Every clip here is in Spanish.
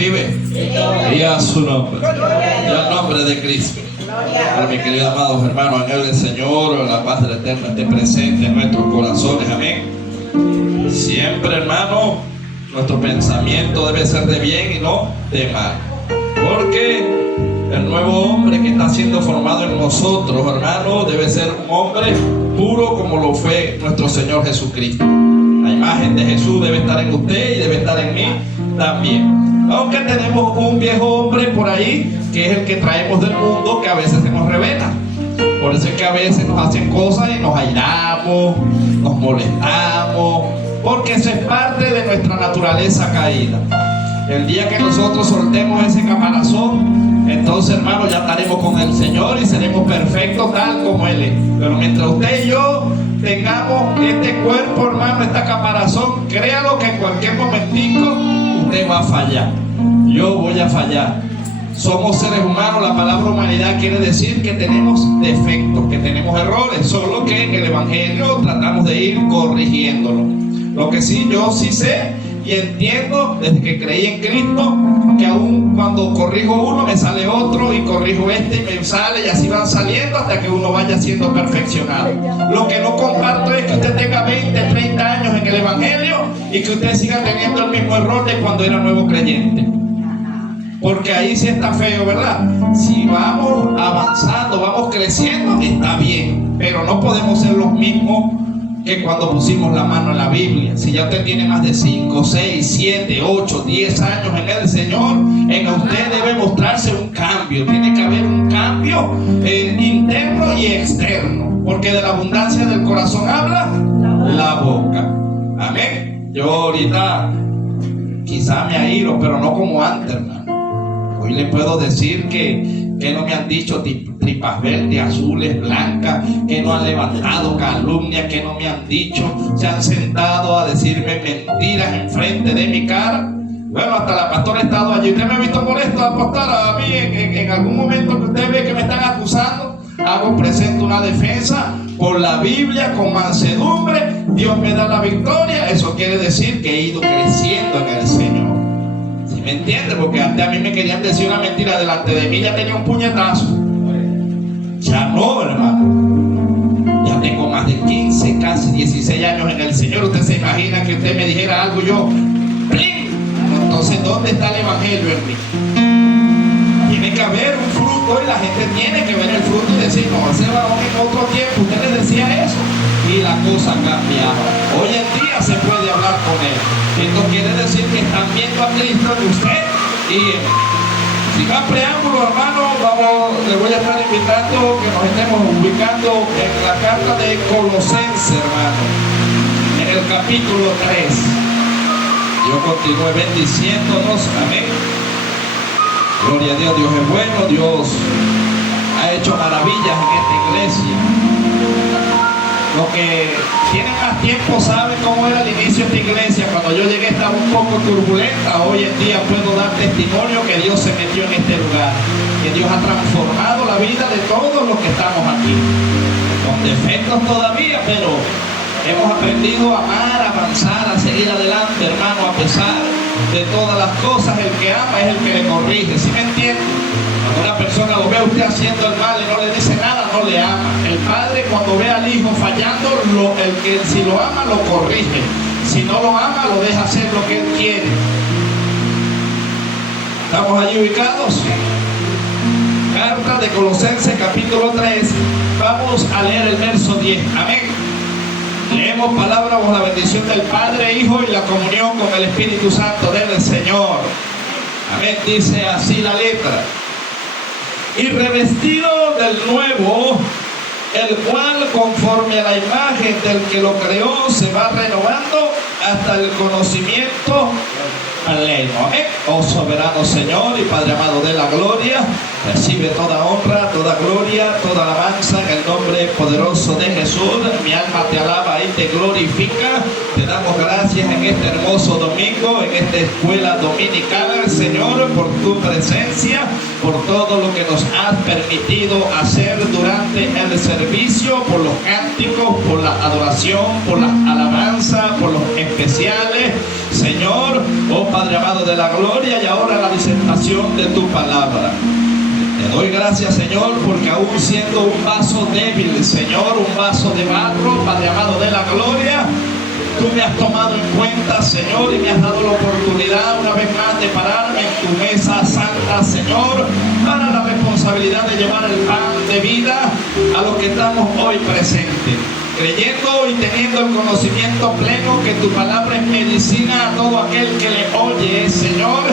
vive. Y a su nombre. Y al nombre de Cristo. Para mi querido amados hermanos, en el Señor, la paz del Eterno esté presente en nuestros corazones. Amén. Siempre, hermano, nuestro pensamiento debe ser de bien y no de mal. Porque el nuevo hombre que está siendo formado en nosotros, hermano, debe ser un hombre puro como lo fue nuestro Señor Jesucristo. La imagen de Jesús debe estar en usted y debe estar en mí también. Aunque tenemos un viejo hombre por ahí, que es el que traemos del mundo, que a veces se nos revela. Por eso es que a veces nos hacen cosas y nos airamos, nos molestamos, porque eso es parte de nuestra naturaleza caída. El día que nosotros soltemos ese caparazón, entonces, hermano, ya estaremos con el Señor y seremos perfectos tal como Él es. Pero mientras usted y yo tengamos este cuerpo, hermano, esta caparazón, créalo que en cualquier momentico usted va a fallar. Yo voy a fallar. Somos seres humanos. La palabra humanidad quiere decir que tenemos defectos, que tenemos errores, solo que en el Evangelio tratamos de ir corrigiéndolo. Lo que sí, yo sí sé y entiendo desde que creí en Cristo, que aún cuando corrijo uno me sale otro, y corrijo este y me sale, y así van saliendo hasta que uno vaya siendo perfeccionado. Lo que no comparto es que usted tenga 20, 30 años en el Evangelio y que usted siga teniendo el mismo error de cuando era nuevo creyente. Porque ahí sí está feo, ¿verdad? Si vamos avanzando, vamos creciendo, está bien, pero no podemos ser los mismos que cuando pusimos la mano en la Biblia. Si ya usted tiene más de 5, 6, 7, 8, 10 años en el Señor, en usted debe mostrarse un cambio. Tiene que haber un cambio interno y externo, porque de la abundancia del corazón habla la boca. Amén. Yo ahorita quizá me airo, pero no como antes, hermano. Hoy le puedo decir que no me han dicho tripas verdes, azules, blancas, que no han levantado calumnias, que no me han dicho, se han sentado a decirme mentiras enfrente de mi cara. Bueno, hasta la pastora ha estado allí. ¿Usted me ha visto molesto, pastora? A mí en algún momento que usted ve que me están acusando, presento una defensa por la Biblia, con mansedumbre. Dios me da la victoria. Eso quiere decir que he ido creciendo en el Señor. ¿Me entiende? Porque antes a mí me querían decir una mentira delante de mí, ya tenía un puñetazo. Ya no, hermano. Ya tengo más de 15, casi 16 años en el Señor. Usted se imagina que usted me dijera algo, yo ¡plim! Entonces, ¿dónde está el Evangelio en mí? Tiene que haber un fruto y la gente tiene que ver el fruto y decir, no, ese varón en otro tiempo usted le decía eso y la cosa cambiaba. Hoy en día se puede hablar con él. Esto quiere decir que están viendo a Cristo en usted. Y sin más preámbulo, hermano, le voy a estar invitando que nos estemos ubicando en la carta de Colosenses, hermano, en el capítulo 3. Dios continúe bendiciéndonos. Amén. Gloria a Dios. Dios es bueno. Dios ha hecho maravillas en esta iglesia. Los que tienen más tiempo saben cómo era el inicio de esta iglesia. Cuando yo llegué estaba un poco turbulenta. Hoy en día puedo dar testimonio que Dios se metió en este lugar, que Dios ha transformado la vida de todos los que estamos aquí, con defectos todavía, pero hemos aprendido a amar, a avanzar, a seguir adelante, hermano, a pesar de todas las cosas. El que ama es el que le corrige. ¿Sí me entiende? Cuando una persona lo ve a usted haciendo el mal y no le dice nada, no le ama. El padre, cuando ve al hijo fallando, si lo ama, lo corrige. Si no lo ama, lo deja hacer lo que él quiere. ¿Estamos allí ubicados? Carta de Colosenses, capítulo 3. Vamos a leer el verso 10. Amén. Leemos palabra bajo la bendición del Padre, Hijo y la comunión con el Espíritu Santo del Señor. Amén. Dice así la letra. Y revestido del nuevo, el cual conforme a la imagen del que lo creó se va renovando hasta el conocimiento pleno. Amén. Oh soberano Señor y Padre amado de la gloria, recibe toda honra, toda gloria, toda alabanza en el nombre poderoso de Jesús. Mi alma te alaba y te glorifica. Te damos gracias en este hermoso domingo, en esta escuela dominical, Señor, por tu presencia, por todo lo que nos has permitido hacer durante el servicio, por los cánticos, por la adoración, por la alabanza, por los especiales. Señor, Señor, oh Padre amado de la gloria, y ahora la disertación de tu palabra. Te doy gracias, Señor, porque aún siendo un vaso débil, Señor, un vaso de barro, Padre amado de la gloria, tú me has tomado en cuenta, Señor, y me has dado la oportunidad una vez más de pararme en tu mesa santa, Señor, para la responsabilidad de llevar el pan de vida a los que estamos hoy presentes, creyendo y teniendo el conocimiento pleno que tu palabra es medicina a todo aquel que le oye, Señor.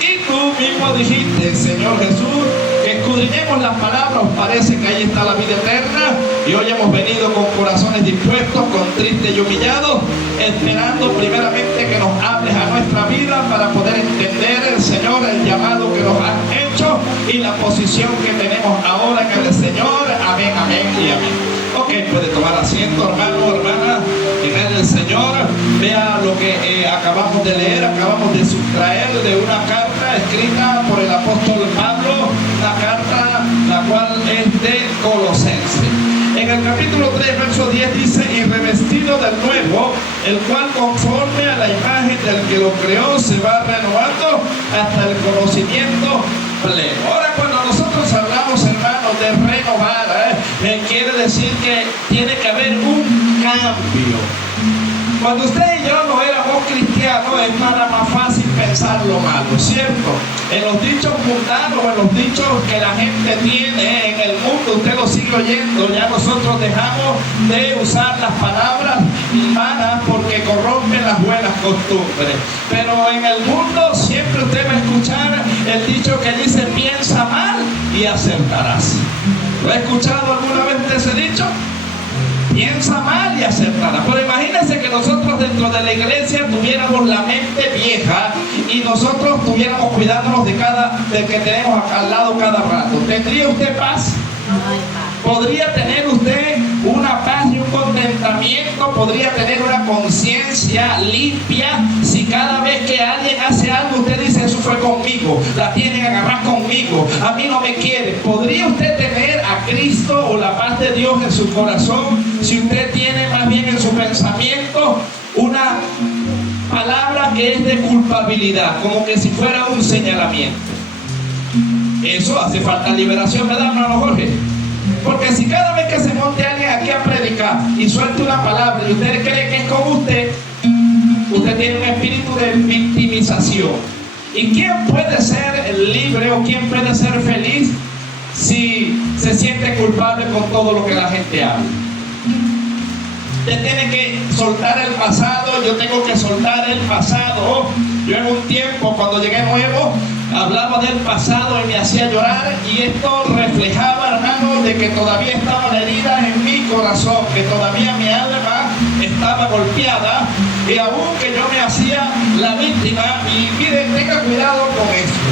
Y tú mismo dijiste, Señor Jesús, que escudriñemos las palabras, parece que ahí está la vida eterna, y hoy hemos venido con corazones dispuestos, contristes y humillados, esperando primeramente que nos hables a nuestra vida para poder entender, Señor, el llamado que nos has hecho y la posición que tenemos ahora en el Señor. Amén, amén y amén. Ok, puede tomar asiento, hermano, hermana, en el Señor. Vea lo que acabamos de leer, acabamos de sustraer de una carta escrita por el apóstol Pablo, una carta la cual es de Colosenses. En el capítulo 3, verso 10 dice: y revestido del nuevo, el cual conforme a la imagen del que lo creó se va renovando hasta el conocimiento pleno. Ahora, cuando nosotros hablamos, hermanos, de renovar, quiere decir que tiene que haber un cambio. Cuando usted y yo no éramos cristianos, es más fácil pensar lo malo, ¿cierto? En los dichos mundanos, en los dichos que la gente tiene en el mundo, usted lo sigue oyendo. Ya nosotros dejamos de usar las palabras humanas porque corrompen las buenas costumbres. Pero en el mundo siempre usted va a escuchar el dicho que dice: piensa mal y acertarás. ¿Lo ha escuchado alguna vez ese dicho? Piensa mal y acertarás. Pero imagínense que nosotros dentro de la iglesia tuviéramos la mente vieja y nosotros estuviéramos cuidándonos de que tenemos acá al lado cada rato. ¿Tendría usted paz? ¿Podría tener usted una paz y un contentamiento? ¿Podría tener una conciencia limpia si cada vez que alguien hace algo usted dice: eso fue conmigo, la tienen agarrar conmigo, a mí no me quiere? ¿Podría usted tener a Cristo o la paz de Dios en su corazón si usted tiene más bien en su pensamiento una palabra que es de culpabilidad, como que si fuera un señalamiento? Eso hace falta liberación, ¿verdad, hermano Jorge? Porque si cada vez que se monte alguien aquí a predicar y suelte una palabra y usted cree que es con usted tiene un espíritu de victimización. ¿Y quién puede ser libre o quién puede ser feliz si se siente culpable con todo lo que la gente habla? Usted tiene que soltar el pasado. Yo tengo que soltar el pasado. Yo en un tiempo, cuando llegué nuevo, hablaba del pasado y me hacía llorar, y esto reflejaba, hermano, de que todavía estaban heridas en mi corazón, que todavía mi alma estaba golpeada, y aún que yo me hacía la víctima. Y mire, tenga cuidado con esto,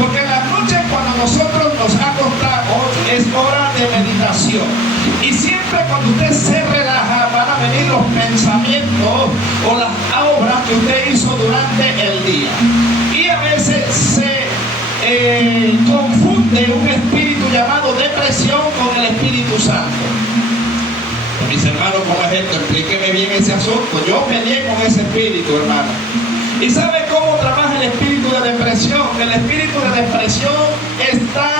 porque en las noches cuando nosotros nos acostamos es hora de meditación, y siempre cuando usted se relaja van a venir los pensamientos o las obras que usted hizo durante el día, y a veces se confunde un espíritu llamado depresión con el Espíritu Santo. Mis hermanos, ¿cómo es esto? Explíqueme bien ese asunto. Yo peleé con ese espíritu, hermano. ¿Y sabe cómo trabaja el espíritu de depresión? El espíritu de depresión es tan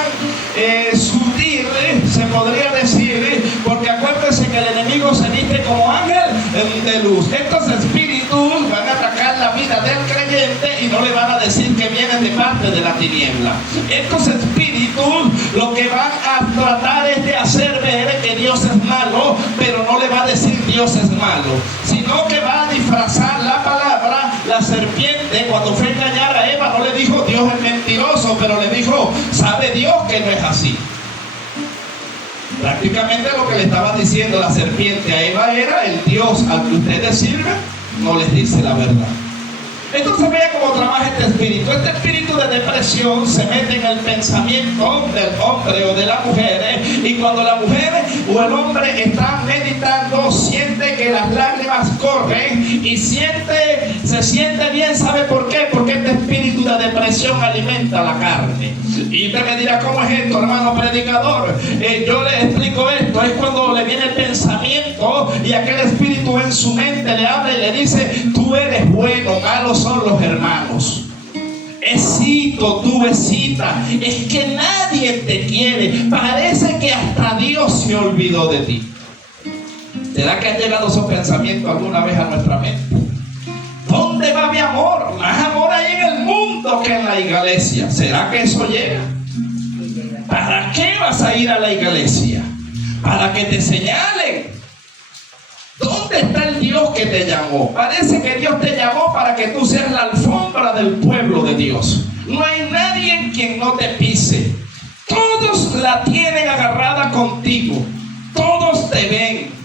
sutil, se podría decir, porque acuérdense que el enemigo se viste como ángel de luz. Estos espíritus van a atacar la vida del creyente y no le van a decir que vienen de parte de la tiniebla. Estos espíritus lo que van a tratar es de hacer ver que Dios es malo, pero no le va a decir Dios es malo, sino que va a disfrazar la palabra. La serpiente, cuando fue a engañar a Eva, no le dijo Dios es mentiroso, pero le dijo: sabe Dios que no es así. Prácticamente lo que le estaba diciendo la serpiente a Eva era: el Dios al que ustedes sirven no les dice la verdad. Entonces vea cómo trabaja este espíritu. Este espíritu de depresión se mete en el pensamiento del hombre o de la mujer, y cuando la mujer o el hombre está meditando, siente que las lágrimas corren y se siente bien. ¿Sabe por qué? Porque este espíritu de depresión alimenta la carne. Y usted me dirá, ¿cómo es esto, hermano predicador? Yo le explico esto. Es cuando le viene el pensamiento y aquel espíritu en su mente le habla y le dice: tú eres bueno, malos son los hermanos. Esito, tú esita, es que nadie te quiere. Parece que hasta Dios se olvidó de ti. ¿Será que han llegado esos pensamientos alguna vez a nuestra mente? ¿Dónde va mi amor? Más amor hay en el mundo que en la iglesia. ¿Será que eso llega? ¿Para qué vas a ir a la iglesia? Para que te señalen. ¿Dónde está el Dios que te llamó? Parece que Dios te llamó para que tú seas la alfombra del pueblo de Dios. No hay nadie en quien no te pise. Todos la tienen agarrada contigo. Todos te ven.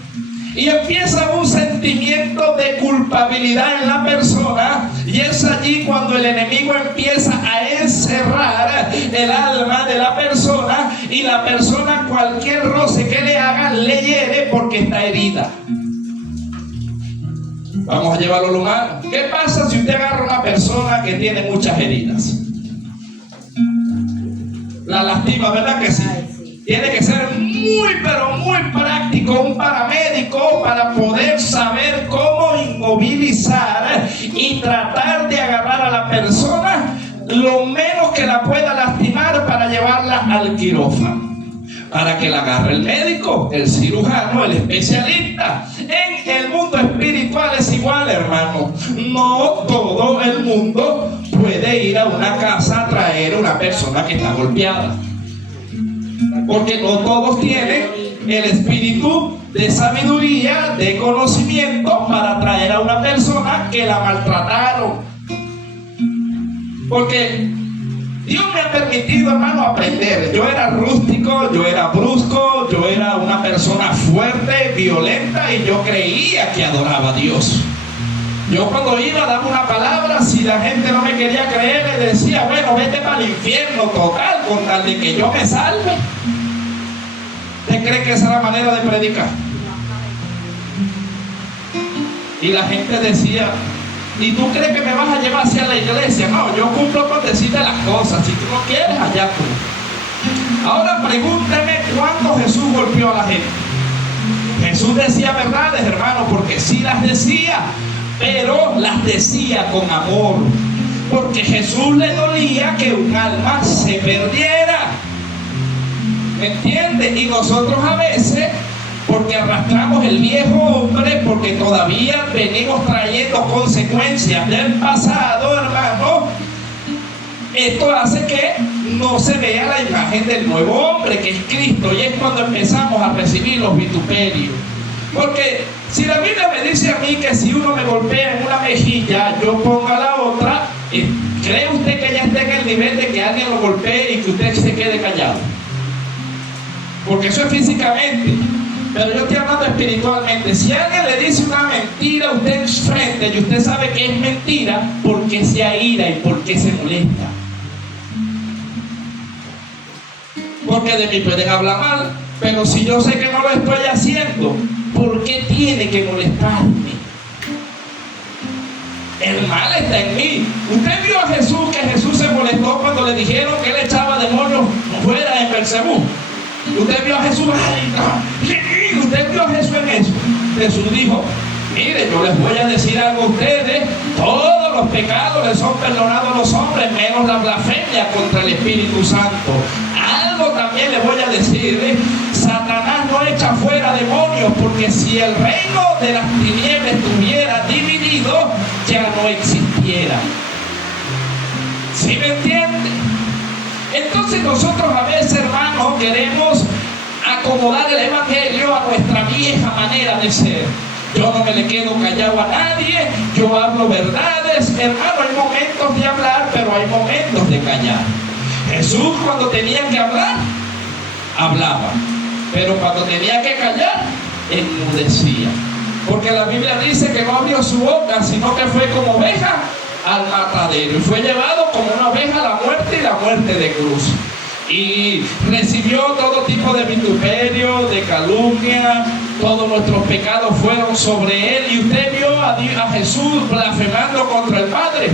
Y empieza un sentimiento de culpabilidad en la persona, y es allí cuando el enemigo empieza a encerrar el alma de la persona, y la persona, cualquier roce que le hagan, le hiere porque está herida. Vamos a llevarlo a lo humano. ¿Qué pasa si usted agarra a una persona que tiene muchas heridas? La lastima, ¿verdad que sí? Tiene que ser muy, pero muy práctico, un paramédico, para poder saber cómo inmovilizar y tratar de agarrar a la persona lo menos que la pueda lastimar para llevarla al quirófano. Para que la agarre el médico, el cirujano, el especialista. En el mundo espiritual es igual, hermano. No todo el mundo puede ir a una casa a traer a una persona que está golpeada. Porque no todos tienen el espíritu de sabiduría, de conocimiento para traer a una persona que la maltrataron. Porque Dios me ha permitido, hermano, aprender. Yo era rústico, yo era brusco, yo era una persona fuerte, violenta, y yo creía que adoraba a Dios. Yo cuando iba a dar una palabra, si la gente no me quería creer, le decía: bueno, vete para el infierno total, con tal de que yo me salve. ¿Usted cree que esa es la manera de predicar? Y la gente decía: ¿y tú crees que me vas a llevar hacia la iglesia? No, yo cumplo con decirte las cosas. Si tú no quieres, allá tú. Ahora pregúnteme cuándo Jesús golpeó a la gente. Jesús decía verdades, hermano, porque sí las decía, pero las decía con amor. Porque Jesús le dolía que un alma se perdiera. ¿Me entiende? Y nosotros a veces, porque arrastramos el viejo hombre, porque todavía venimos trayendo consecuencias del pasado, hermano, esto hace que no se vea la imagen del nuevo hombre, que es Cristo, y es cuando empezamos a recibir los vituperios. Porque si la Biblia me dice a mí que si uno me golpea en una mejilla, yo ponga la otra, ¿cree usted que ya esté en el nivel de que alguien lo golpee y que usted se quede callado? Porque eso es físicamente. Pero yo estoy hablando espiritualmente. Si alguien le dice una mentira a usted en frente y usted sabe que es mentira, ¿por qué se aira y por qué se molesta? Porque de mí pueden hablar mal, pero si yo sé que no lo estoy haciendo, ¿por qué tiene que molestarme? El mal está en mí. Usted vio a Jesús, que Jesús se molestó cuando le dijeron que él echaba demonios fuera en Belcebú. Usted vio a Jesús, ay, no. Usted vio a Jesús en eso. Jesús dijo: mire, yo les voy a decir algo a ustedes: todos los pecados les son perdonados a los hombres, menos la blasfemia contra el Espíritu Santo. Algo también les voy a decir: Satanás no echa fuera demonios, porque si el reino de las tinieblas estuviera dividido, ya no existiera. ¿Sí me entiende? Entonces nosotros a veces, hermanos, queremos acomodar el evangelio a nuestra vieja manera de ser. Yo no me le quedo callado a nadie, yo hablo verdades. Hermano, hay momentos de hablar, pero hay momentos de callar. Jesús, cuando tenía que hablar, hablaba, pero cuando tenía que callar, enmudecía. Porque la Biblia dice que no abrió su boca, sino que fue como oveja al matadero, y fue llevado como una oveja a la muerte, muerte de cruz. Y recibió todo tipo de vituperio, de calumnia. Todos nuestros pecados fueron sobre él. Y usted vio a Jesús blasfemando contra el Padre.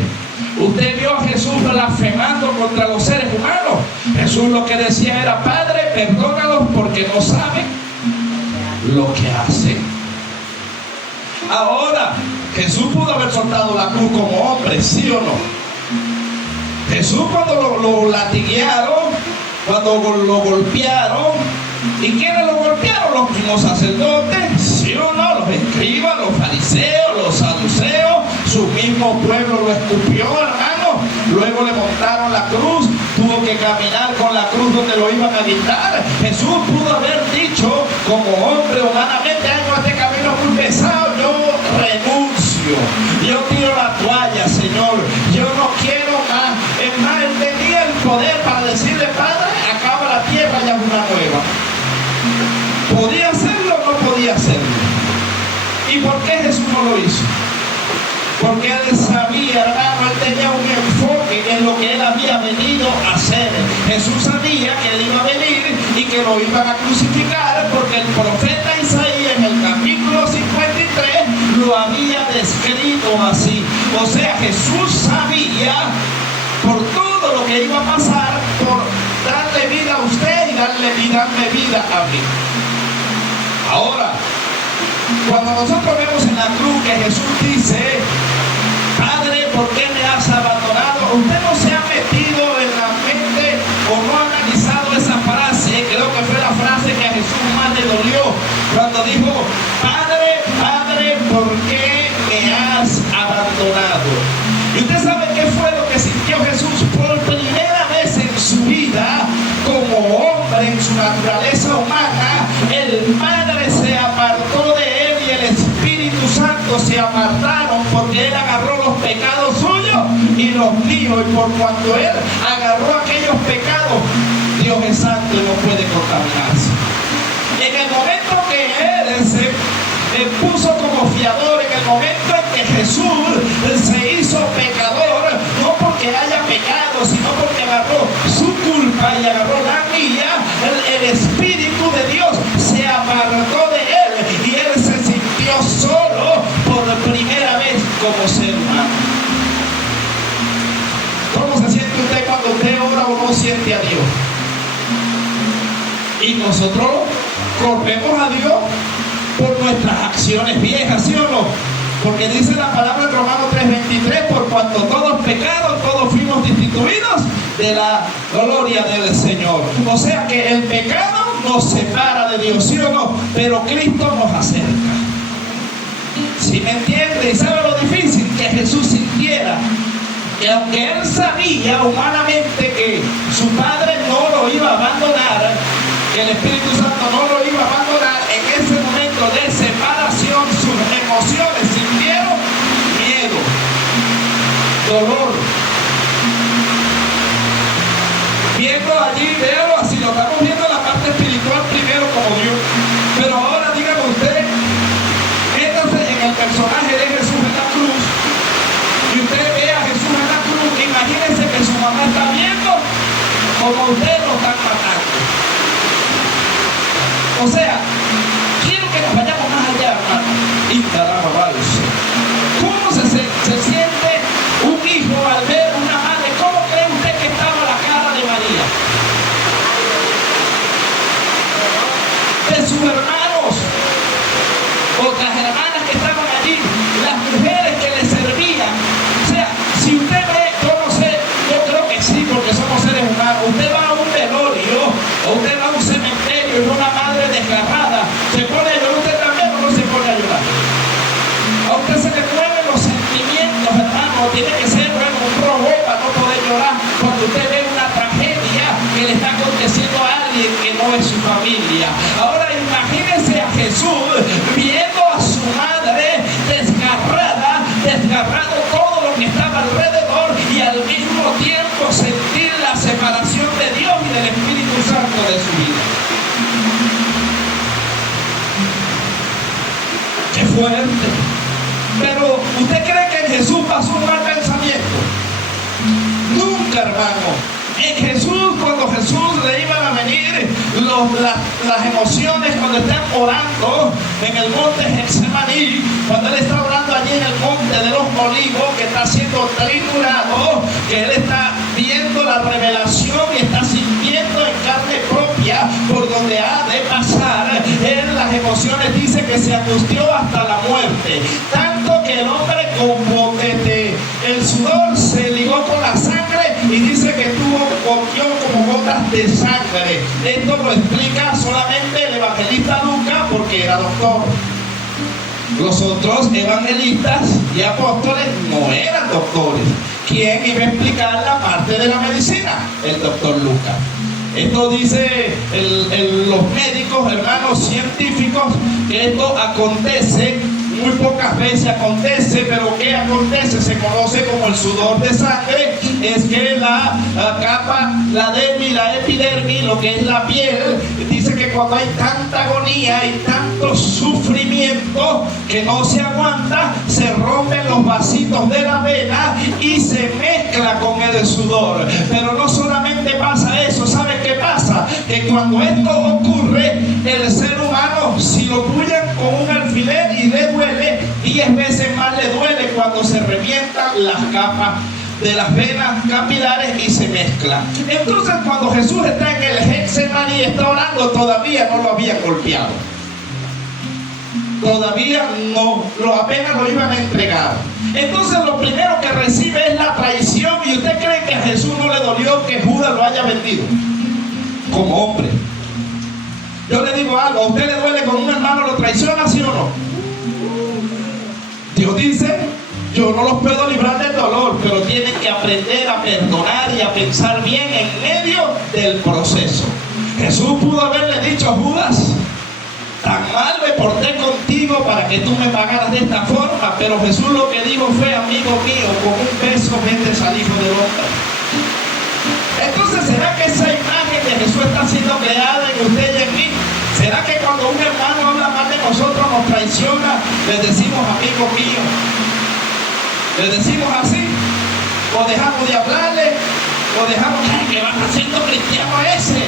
Usted vio a Jesús blasfemando contra los seres humanos. Jesús lo que decía era: Padre, perdónalos porque no saben lo que hacen. Ahora, Jesús pudo haber soltado la cruz como hombre, ¿sí o no? Jesús, cuando lo latiguearon, cuando lo golpearon, ¿y quiénes lo golpearon? Los mismos sacerdotes, ¿sí o no? Los escribas, los fariseos, los saduceos, su mismo pueblo lo escupió, hermano. Luego le montaron la cruz, tuvo que caminar con la cruz donde lo iban a evitar. Jesús pudo haber dicho, como hombre, humanamente: ay, no, este camino es muy pesado, yo renuncio, yo tiro la toalla, Señor, yo no quiero más. Es más, él tenía el poder para decirle: Padre, acaba la tierra y haz una nueva. ¿Podía hacerlo o no podía hacerlo? ¿Y por qué Jesús no lo hizo? Porque él sabía, hermano, él tenía un enfoque en lo que él había venido a hacer. Jesús sabía que él iba a venir y que lo iban a crucificar, porque el profeta Isaías en el capítulo 53 lo había descrito así. O sea, Jesús sabía por todo lo que iba a pasar, por darle vida a usted y darme vida a mí. Ahora, cuando nosotros vemos en la cruz que Jesús dice: Padre, ¿por qué me has abandonado? Usted no se ha metido en la mente o no ha analizado esa frase. Creo que fue la frase que a Jesús más le dolió, cuando dijo: Padre, Padre, ¿por qué me has abandonado? Y usted sabe qué fue lo que sintió Jesús por primera vez en su vida, como hombre en su naturaleza humana. El Padre se apartó de él y el Espíritu Santo se apartaron, porque él agarró los pecados suyos y los míos. Y por cuanto él agarró aquellos pecados, Dios es santo y no puede contaminarse. En el momento que él se puso como fiador, en el momento en que Jesús se hizo pecador, no porque haya pecado, sino porque agarró su culpa y agarró la mía, el Espíritu de Dios se apartó de él y él se sintió solo por primera vez como ser humano. ¿Cómo se siente usted cuando usted ora o no siente a Dios? Y nosotros corremos a Dios por nuestras acciones viejas, ¿sí o no? Porque dice la palabra en Romanos 3:23: por cuanto todos pecaron, todos fuimos destituidos de la gloria del Señor. O sea que el pecado nos separa de Dios, ¿sí o no? Pero Cristo nos acerca. ¿Sí me entiende? ¿Y sabe lo difícil? Que Jesús sintiera que aunque él sabía humanamente que su Padre no lo iba a abandonar, que el Espíritu Santo no lo iba a abandonar, en ese momento de separación sus emociones sintieron miedo, dolor. Viendo allí, véalo así, lo estamos viendo en la parte espiritual primero como Dios, pero ahora dígame usted, métase en el personaje de Jesús en la cruz y usted ve a Jesús en la cruz. Imagínese que su mamá está viendo como usted lo están matando. O sea, quiero que nos vayamos más allá, hermano. ¿Cómo se siente un hijo al ver una madre? ¿Cómo cree usted que estaba la cara de María? De sus hermanos, otras hermanas que estaban allí, las mujeres que le servían. O sea, si usted ve, yo no sé, yo creo que sí, porque somos seres humanos. Usted va a un velorio o usted va a un cementerio y ve una madre desgarrada, ¿se pone a llorar usted también o no se pone a llorar? A usted se le mueven los sentimientos, hermano. Tiene que ser, bueno, un robot para no poder llorar cuando usted ve una tragedia que le está aconteciendo a alguien que no es su familia. Ahora imagínense a Jesús viendo a su madre desgarrado todo lo que estaba alrededor, y al mismo tiempo sentir la separación de Dios y del Espíritu Santo de su vida. ¡Qué fuerte! Pero ¿usted cree que en Jesús pasó un mal pensamiento? Nunca, hermano. En las emociones cuando están orando en el monte Getsemaní, cuando él está orando allí en el monte de los olivos, que está siendo triturado, que él está viendo la revelación y está sintiendo en carne propia por donde ha de pasar, en las emociones dice que se angustió hasta la muerte, tanto que el hombre como el sudor se ligó con la sangre y dice que cogió como gotas de sangre. Esto lo explica solamente el evangelista Lucas porque era doctor. Los otros evangelistas y apóstoles no eran doctores. ¿Quién iba a explicar la parte de la medicina? El doctor Lucas. Esto dice los médicos, hermanos científicos, que esto acontece, muy pocas veces acontece, pero ¿qué acontece? Se conoce como el sudor de sangre. Es que la capa, la dermis, la epidermis, lo que es la piel, dice que cuando hay tanta agonía y tanto sufrimiento que no se aguanta, se rompen los vasitos de la vena y se mezcla con el sudor. Pero no solamente pasa eso, ¿sabes qué pasa? Que cuando esto ocurre, el ser humano, si lo pullan con un alfiler y le duele, 10 veces más le duele cuando se revientan las capas de las venas capilares y se mezclan. Entonces, cuando Jesús está en el Getsemaní y está orando, todavía no lo habían golpeado. Todavía no, apenas lo iban a entregar. Entonces lo primero que recibe es la traición. ¿Y usted cree que a Jesús no le dolió que Judas lo haya vendido? Como hombre. Yo le digo algo, ¿a usted le duele cuando un hermano lo traiciona, sí o no? Dios dice, yo no los puedo librar del dolor, pero tienen que aprender a perdonar y a pensar bien en medio del proceso. Jesús pudo haberle dicho a Judas, tan mal me porté contigo para que tú me pagaras de esta forma, pero Jesús lo que dijo fue, amigo mío, con un beso vete al hijo del hombre. Entonces, ¿será que esa imagen de Jesús está siendo creada en usted y en mí? ¿Será que cuando un hermano habla mal de nosotros, nos traiciona, le decimos amigo mío? ¿Le decimos así? ¿O dejamos de hablarle? ¿O dejamos que va haciendo cristiano ese?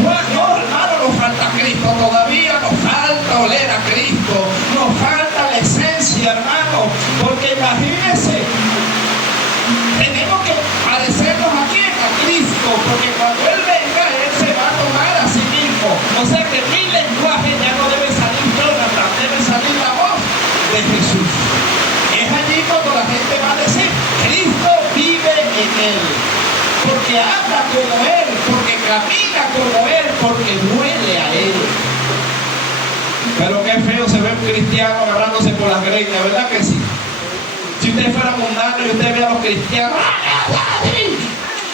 No, hermano, nos falta Cristo todavía, nos falta oler a Cristo, nos falta la esencia, hermano, porque imagínense, tenemos que parecernos a quién, a Cristo, porque cuando Él venga, Él se va a tomar a sí mismo. O sea que mi lenguaje ya no debe salir Jonathan, debe salir la voz de Jesús. Es allí cuando la gente va a decir, Cristo vive en Él, porque habla como Él, porque camina como Él, porque huele a Él. Pero qué feo se ve un cristiano agarrándose por las greñas, ¿verdad que sí? Si usted fuera mundano y usted ve a los cristianos,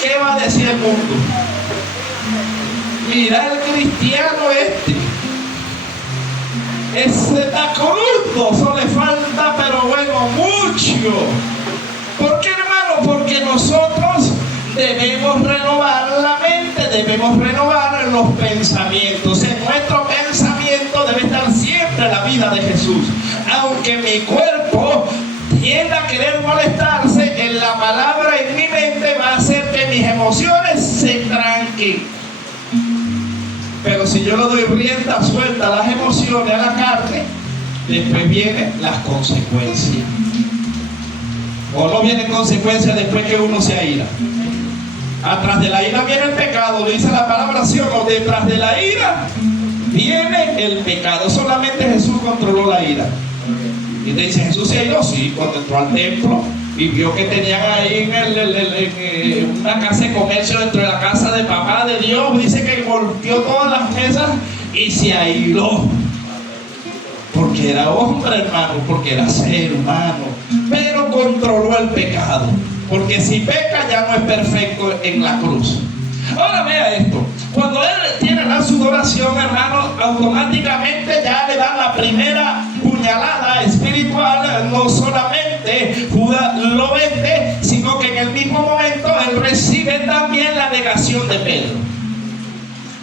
¿qué va a decir el mundo? Mira el cristiano ese está crudo, solo le falta, pero bueno, mucho. ¿Por qué, hermano? Porque nosotros debemos renovar la mente, debemos renovar los pensamientos. En nuestro pensamiento debe estar siempre la vida de Jesús. Aunque mi cuerpo tienda a querer molestarse, en la palabra en mi mente va a hacer que mis emociones se tranquen. Pero si yo le doy rienda suelta a las emociones, a la carne, después vienen las consecuencias. ¿O no vienen consecuencias después que uno se aira? Atrás de la ira viene el pecado, lo dice la palabra, ¿sí o no? Detrás de la ira viene el pecado. Solamente Jesús controló la ira. Y te dice, Jesús se airó, sí, cuando entró al templo y vio que tenían ahí en una casa de comercio dentro de la casa de papá de Dios, dice que golpeó todas las mesas y se airó. Porque era hombre, hermano, porque era ser humano, pero controló el pecado. Porque si peca ya no es perfecto en la cruz. Ahora vea esto, cuando él tiene la sudoración, hermano, automáticamente ya le dan la primera puñalada espiritual. No solamente Judas lo vende, sino que en el mismo momento él recibe también la negación de Pedro.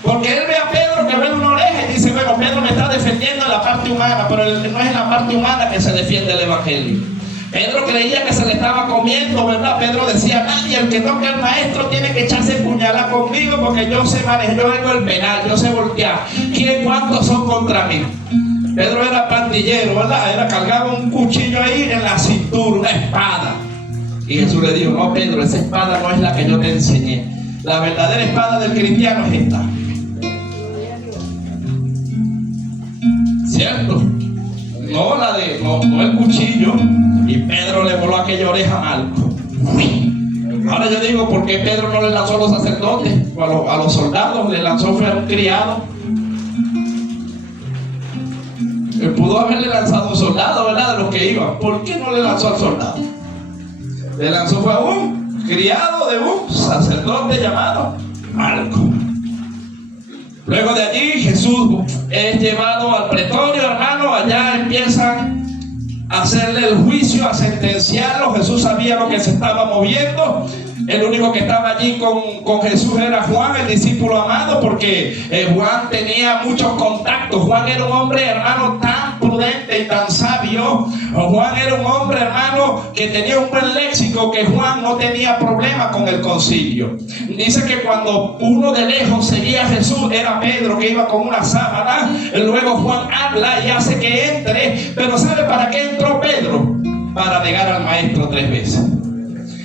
Porque él ve a Pedro que ve una oreja y dice, bueno, Pedro me está defendiendo en la parte humana, pero no es en la parte humana que se defiende el evangelio. Pedro creía que se le estaba comiendo, ¿verdad? Pedro decía, nadie, el que toque al maestro tiene que echarse puñalada hablar conmigo porque yo sé manejar, yo vengo el penal, yo sé voltear. ¿Cuántos son contra mí? Pedro era pandillero, ¿verdad? Cargaba un cuchillo ahí en la cintura, una espada. Y Jesús le dijo: no, Pedro, esa espada no es la que yo te enseñé. La verdadera espada del cristiano es esta. ¿Cierto? No el cuchillo. Y Pedro le voló aquella oreja a Marco. Ahora yo digo, ¿por qué Pedro no le lanzó a los sacerdotes o a los soldados? Le lanzó fue a un criado. Él pudo haberle lanzado a un soldado, ¿verdad? De los que iban. ¿Por qué no le lanzó al soldado? Le lanzó fue a un criado de un sacerdote llamado Marco. Luego de allí Jesús es llevado al pretorio, hermano. Allá empiezan a hacerle el juicio, a sentenciarlo. Jesús sabía lo que se estaba moviendo. El único que estaba allí con Jesús era Juan, el discípulo amado, porque Juan tenía muchos contactos. Juan era un hombre, hermano, tan prudente y tan sabio. Juan era un hombre, hermano, que tenía un buen léxico, que Juan no tenía problema con el concilio. Dice que cuando uno de lejos seguía a Jesús, era Pedro, que iba con una sábana. Luego Juan habla y hace que entre. Pero ¿sabe para qué entró Pedro? Para negar al maestro 3 veces.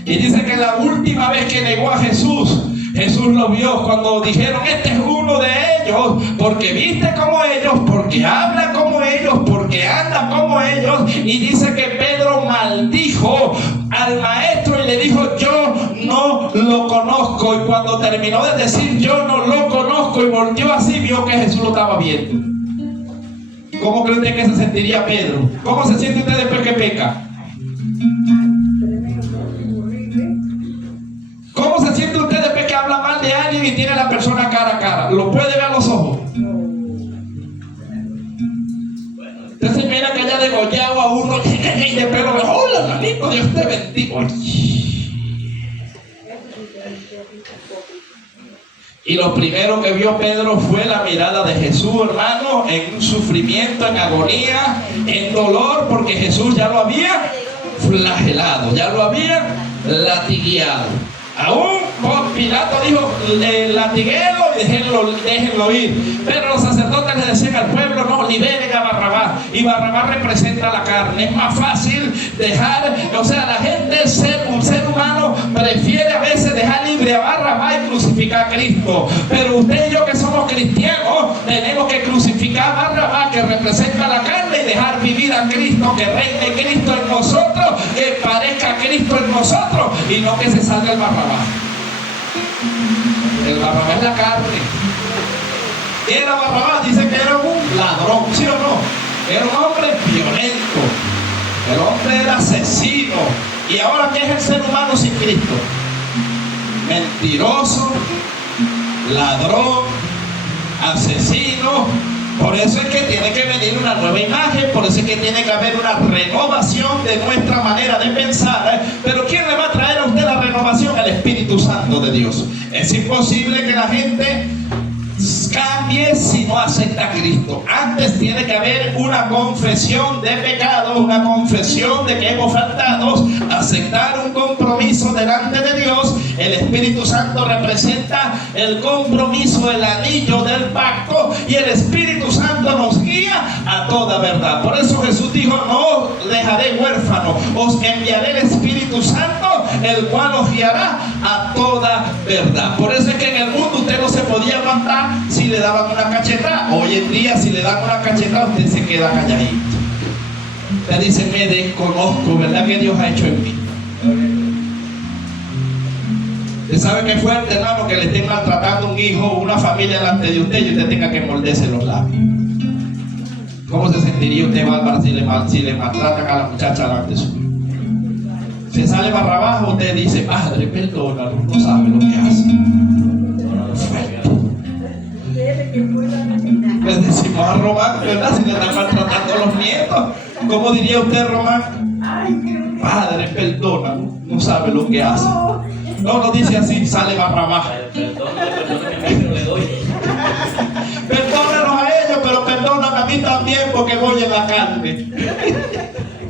Y dice que la última vez que negó a Jesús, Jesús lo vio cuando dijeron: este es uno de ellos, porque viste como ellos, porque habla como ellos, porque anda como ellos. Y dice que Pedro maldijo al maestro y le dijo: yo no lo conozco. Y cuando terminó de decir yo no lo conozco y volvió así, vio que Jesús lo estaba viendo. ¿Cómo cree usted que se sentiría Pedro? ¿Cómo se siente usted después que peca? ¿Cómo se siente usted después que habla mal de alguien y tiene a la persona cara a cara? ¿Lo puede ver a los ojos? Usted se mira que haya degollado a uno y después lo ve: hola, hermanito, Dios te bendiga. Y lo primero que vio Pedro fue la mirada de Jesús, hermano, en un sufrimiento, en agonía, en dolor, porque Jesús ya lo había flagelado, ya lo había latigueado. Aún Pilato dijo: latiguelo y déjenlo ir. Pero los sacerdotes le decían al pueblo: no, liberen a Barrabás. Y Barrabás representa la carne. Es más fácil dejar, la gente, un ser humano prefiere a veces dejar libre a Barrabás y crucificar a Cristo. Pero usted y yo, que somos cristianos, tenemos que crucificar a Barrabás, que representa la carne, y dejar vivir a Cristo, que reine Cristo en nosotros, que parezca Cristo en nosotros, y no que se salga el Barrabás. El Barrabás es la carne. Y era Barrabás, dice que era un ladrón, ¿sí o no? Era un hombre violento. El hombre era asesino. ¿Y ahora qué es el ser humano sin Cristo? Mentiroso, ladrón, asesino. Por eso es que tiene que venir una nueva imagen, por eso es que tiene que haber una renovación de nuestra manera de pensar. Pero ¿quién le va a traer a usted la renovación? El Espíritu Santo de Dios. Es imposible que la gente cambie si no acepta a Cristo. Antes tiene que haber una confesión de pecado, una confesión de que hemos faltado, aceptar un compromiso delante de Dios. El Espíritu Santo representa el compromiso, el anillo del pacto, y el Espíritu Santo nos guía a toda verdad. Por eso Jesús dijo: no os dejaré huérfano, os enviaré el Espíritu Santo, el cual os guiará a toda verdad. Por eso es que en el mundo usted no se podía aguantar si le daban una cachetada. Hoy en día, si le dan una cachetada, usted se queda calladito. Usted dice: me desconozco, ¿verdad? Que Dios ha hecho en mí. Usted sabe que fuerte, hermano, que le estén maltratando a un hijo o una familia delante de usted y usted tenga que morderse los labios. ¿Cómo se sentiría usted, Bárbara, si le maltratan a la muchacha delante suyo? Se sale para abajo, usted dice: Padre, perdónalo, no sabe lo que hace. Le decimos a Román, ¿verdad? Si le están maltratando a los nietos, ¿cómo diría usted, Román? Padre, perdónalo, no sabe lo que hace. No dice así, sale barra baja. Perdónalos a ellos, pero perdóname a mí también, porque voy en la carne.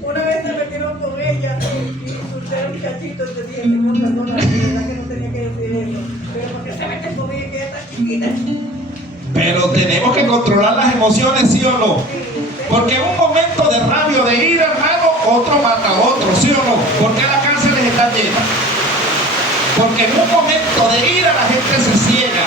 Una vez se metieron con ella y usted, muchachito, te dije: Señor, perdóname, la verdad que no tenía que decir eso. Pero porque se Pero tenemos que controlar las emociones, ¿sí o no? Porque en un momento de rabia o de ira, hermano, otro mata a otro, ¿sí o no? ¿Por qué las cárceles están llenas? Porque en un momento de ira la gente se ciega.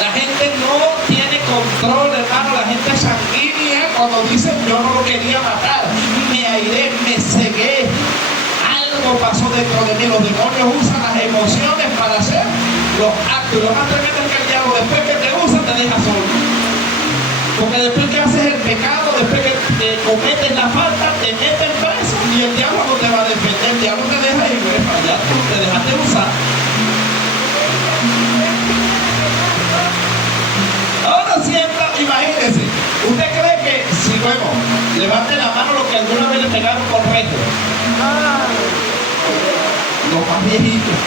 La gente no tiene control, hermano. La gente es sanguínea cuando dicen yo no lo quería matar. Me airé, me cegué. Algo pasó dentro de mí. Los demonios usan las emociones para hacer los actos. Lo más tremendo es que el diablo, después que te usa, te deja solo. Porque después que haces el pecado, después que cometes la falta, te meten preso y el diablo no te va a defender. El diablo te deja ir para allá, tú te dejaste usar. Ahora sienta, imagínense, ¿usted cree que si, bueno, levante la mano los que alguna vez le pegaron con rejo? Los más viejitos.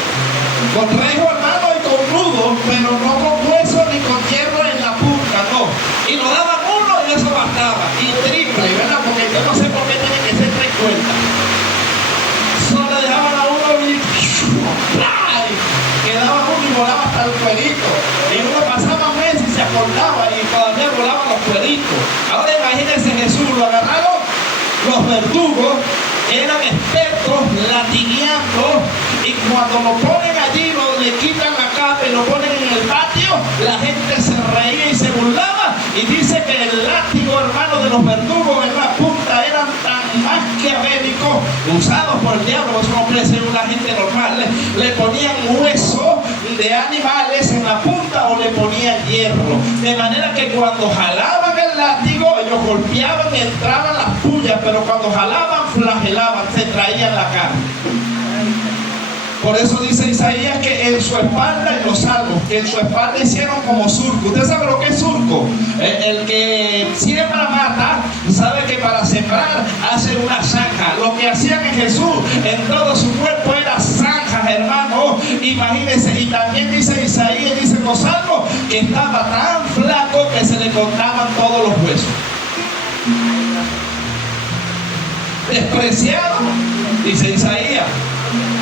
Con rejo, hermano, y con nudo, pero no con hueso ni con hierro en la punta, no. Y lo daban uno y eso bastaba. Y triple, ¿verdad? Porque yo no sé por qué tiene que ser 3 cuerdas. Solo le dejaban a uno y ¡ay! Quedaba uno y volaba hasta el cuerito. Y uno pasaba meses y se acordaba y todavía volaban los cueritos. Ahora imagínense Jesús, lo agarraron los verdugos, eran expertos latigueando, y cuando lo ponen allí, le quitan la capa y lo ponen en el patio, la gente se reía y se burlaba, y dice que el látigo, hermano, de los verdugos en la punta eran tan maquiavélicos, usados por el diablo. Eso no puede ser una gente normal. Le ponían hueso de animales en la punta o le ponían hierro, de manera que cuando jalaban el látigo, ellos golpeaban y entraban las pullas, pero cuando jalaban, flagelaban, se traían la carne. Por eso dice Isaías que en su espalda, en los salmos, que en su espalda hicieron como surco. ¿Usted sabe lo que es surco? El que siembra mata, sabe que para sembrar hace una zanja. Lo que hacían en Jesús, en todo su cuerpo, era zanjas, hermano. Imagínense, y también dice Isaías, dice en los salmos, que estaba tan flaco que se le contaban todos los huesos. Despreciado, dice Isaías,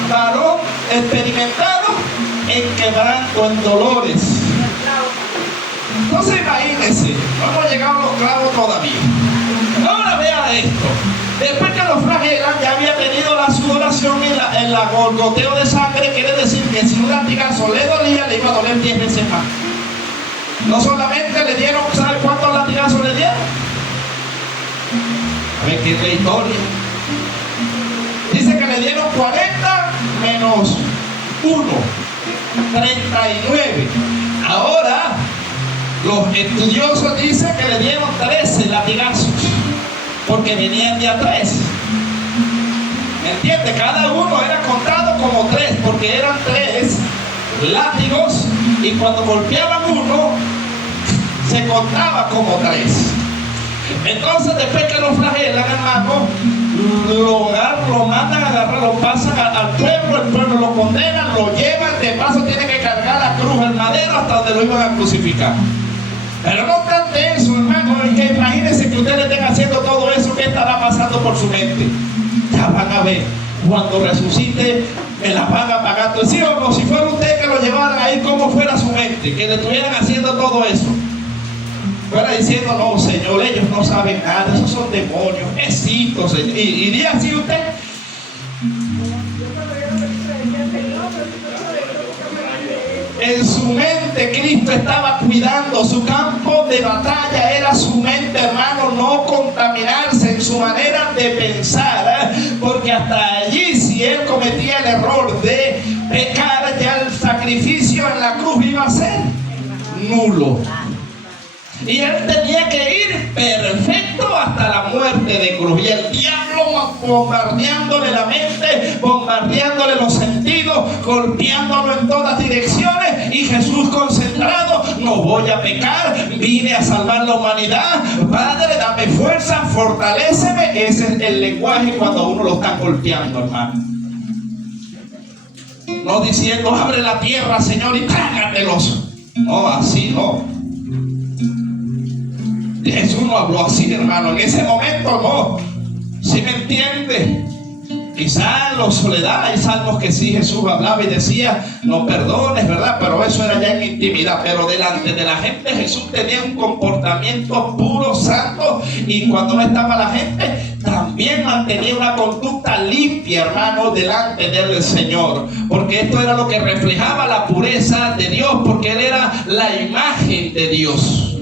varón experimentado en quebranto, en dolores. Entonces imagínense, no hemos llegado a los clavos todavía. Ahora vea esto. Después que los flagelan, ya había tenido la sudoración y el goteo de sangre. Quiere decir que si un latigazo le dolía, le iba a doler 10 veces más. No solamente le dieron, ¿sabe cuántos latigazos le dieron? A ver, ¿qué es la historia? Dice que le dieron 40 menos 1, 39. Ahora, los estudiosos dicen que le dieron 13 latigazos, porque venían de a 3. ¿Me entiende? Cada uno era contado como 3, porque eran 3 látigos, y cuando golpeaban uno, se contaba como 3. Entonces, después que lo flagelan, hermano, lo mandan a agarrar, lo pasan al pueblo, el pueblo lo condena, lo llevan, de paso tiene que cargar la cruz, el madero, hasta donde lo iban a crucificar. Pero no obstante eso, hermano, es que imagínense que ustedes estén haciendo todo eso, ¿qué estará pasando por su mente? Ya van a ver, cuando resucite, me la van a pagar. ¿Sí o no? Si fuera usted que lo llevaran ahí, ¿cómo fuera su mente? Que le estuvieran haciendo todo eso. Fuera diciendo, no, Señor, ellos no saben nada, esos son demonios, besitos, Señor. Y diga así usted. En su mente Cristo estaba cuidando, su campo de batalla era su mente, hermano, no contaminarse en su manera de pensar, porque hasta allí, si él cometía el error de pecar, ya el sacrificio en la cruz iba a ser nulo. Y él tenía que ir perfecto hasta la muerte de cruz. Y el diablo bombardeándole la mente, bombardeándole los sentidos, golpeándolo en todas direcciones. Y Jesús concentrado, no voy a pecar, vine a salvar la humanidad. Padre, dame fuerza, fortaléceme. Ese es el lenguaje cuando uno lo está golpeando, hermano. No diciendo, abre la tierra, Señor, y trágatelos. No, así no. Jesús no habló así, hermano. En ese momento no. ¿Sí me entiende? Quizá en la soledad hay salmos que sí Jesús hablaba y decía, no perdones, ¿verdad? Pero eso era ya en intimidad. Pero delante de la gente Jesús tenía un comportamiento puro, santo. Y cuando no estaba la gente, también mantenía una conducta limpia, hermano, delante del Señor. Porque esto era lo que reflejaba la pureza de Dios, porque Él era la imagen de Dios.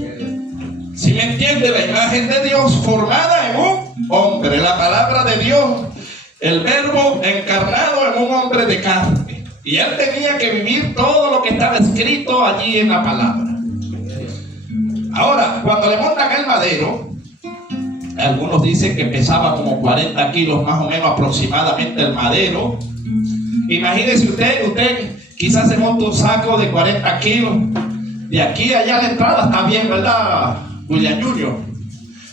¿Sí me entiende? La imagen de Dios formada en un hombre. La palabra de Dios, el verbo encarnado en un hombre de carne. Y Él tenía que vivir todo lo que estaba escrito allí en la palabra. Ahora, cuando le montan el madero, algunos dicen que pesaba como 40 kilos más o menos aproximadamente el madero. Imagínese usted quizás se monta un saco de 40 kilos. De aquí a allá a la entrada está bien, ¿verdad, William Junior?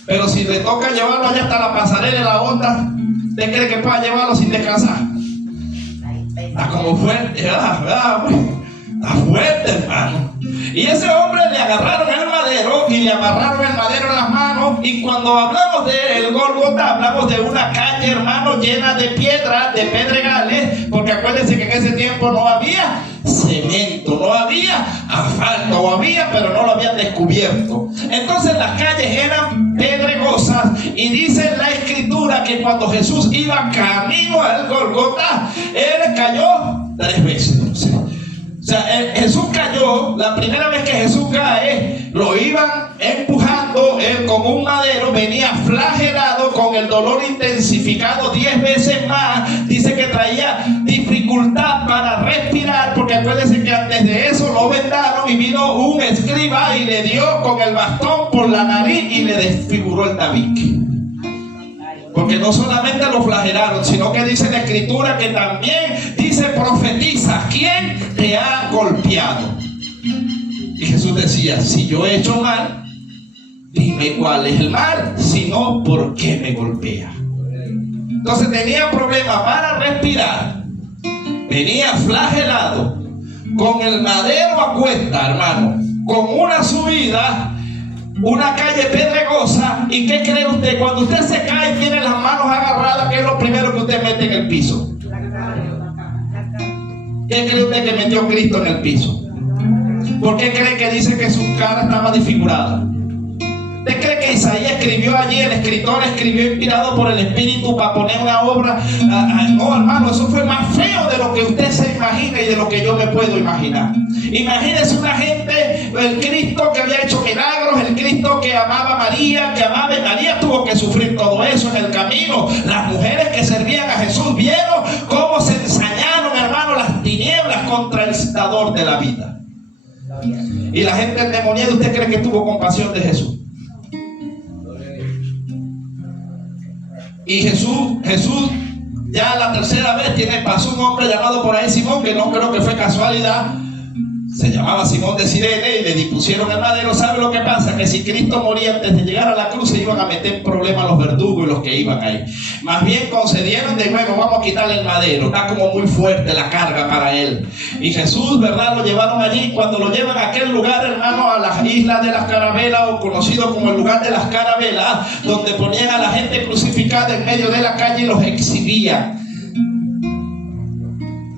Pero si le toca llevarlo allá hasta la pasarela y la onda, ¿usted cree que pueda llevarlo sin descansar? Está como fuerte, ¿verdad? Está fuerte, hermano. Y ese hombre le agarraron el madero y le amarraron el madero en las manos. Y cuando hablamos del Gólgota, hablamos de una calle, hermano, llena de piedras, de pedregales. Porque acuérdense que en ese tiempo no había cemento, no había asfalto, o había, pero no lo habían descubierto. Entonces las calles eran pedregosas. Y dice la escritura que cuando Jesús iba camino al Gólgota, Él cayó 3 veces. O sea, Jesús cayó, la primera vez que Jesús cae, lo iban empujando, él como un madero, venía flagelado con el dolor intensificado 10 veces más. Dice que traía dificultad para respirar, porque acuérdense que antes de eso lo vendaron y vino un escriba y le dio con el bastón por la nariz y le desfiguró el tabique. Porque no solamente lo flagelaron, sino que dice la escritura que también dice profetiza, ¿quién te ha golpeado? Y Jesús decía, si yo he hecho mal, dime cuál es el mal, si no, ¿por qué me golpea? Entonces tenía problemas para respirar, venía flagelado, con el madero a cuesta, hermano, con una subida, una calle pedregosa. ¿Y qué cree usted? Cuando usted se cae y tiene las manos agarradas, ¿qué es lo primero que usted mete en el piso? ¿Qué cree usted que metió Cristo en el piso? ¿Por qué cree que dice que su cara estaba desfigurada? ¿Usted cree que Isaías escribió allí, el escritor escribió inspirado por el Espíritu para poner una obra? No, hermano, eso fue más feo de lo que usted se imagina y de lo que yo me puedo imaginar. Imagínese una gente, el Cristo que había hecho milagros, el Cristo que amaba a María, María tuvo que sufrir todo eso en el camino. Las mujeres que servían a Jesús vieron cómo se ensañaron, hermano, las tinieblas contra el dador de la vida. Y la gente endemoniada, ¿usted cree que tuvo compasión de Jesús? Y Jesús, ya la tercera vez pasó un hombre llamado por ahí Simón, que no creo que fue casualidad. Se llamaba Simón de Cirene y le dispusieron el madero. ¿Sabe lo que pasa? Que si Cristo moría antes de llegar a la cruz, se iban a meter en problemas los verdugos y los que iban ahí. Más bien concedieron de, bueno, vamos a quitarle el madero. Está como muy fuerte la carga para él. Y Jesús, ¿verdad? Lo llevaron allí. Cuando lo llevan a aquel lugar, hermano, a las islas de las Carabelas, o conocido como el lugar de las Carabelas, donde ponían a la gente crucificada en medio de la calle y los exhibían.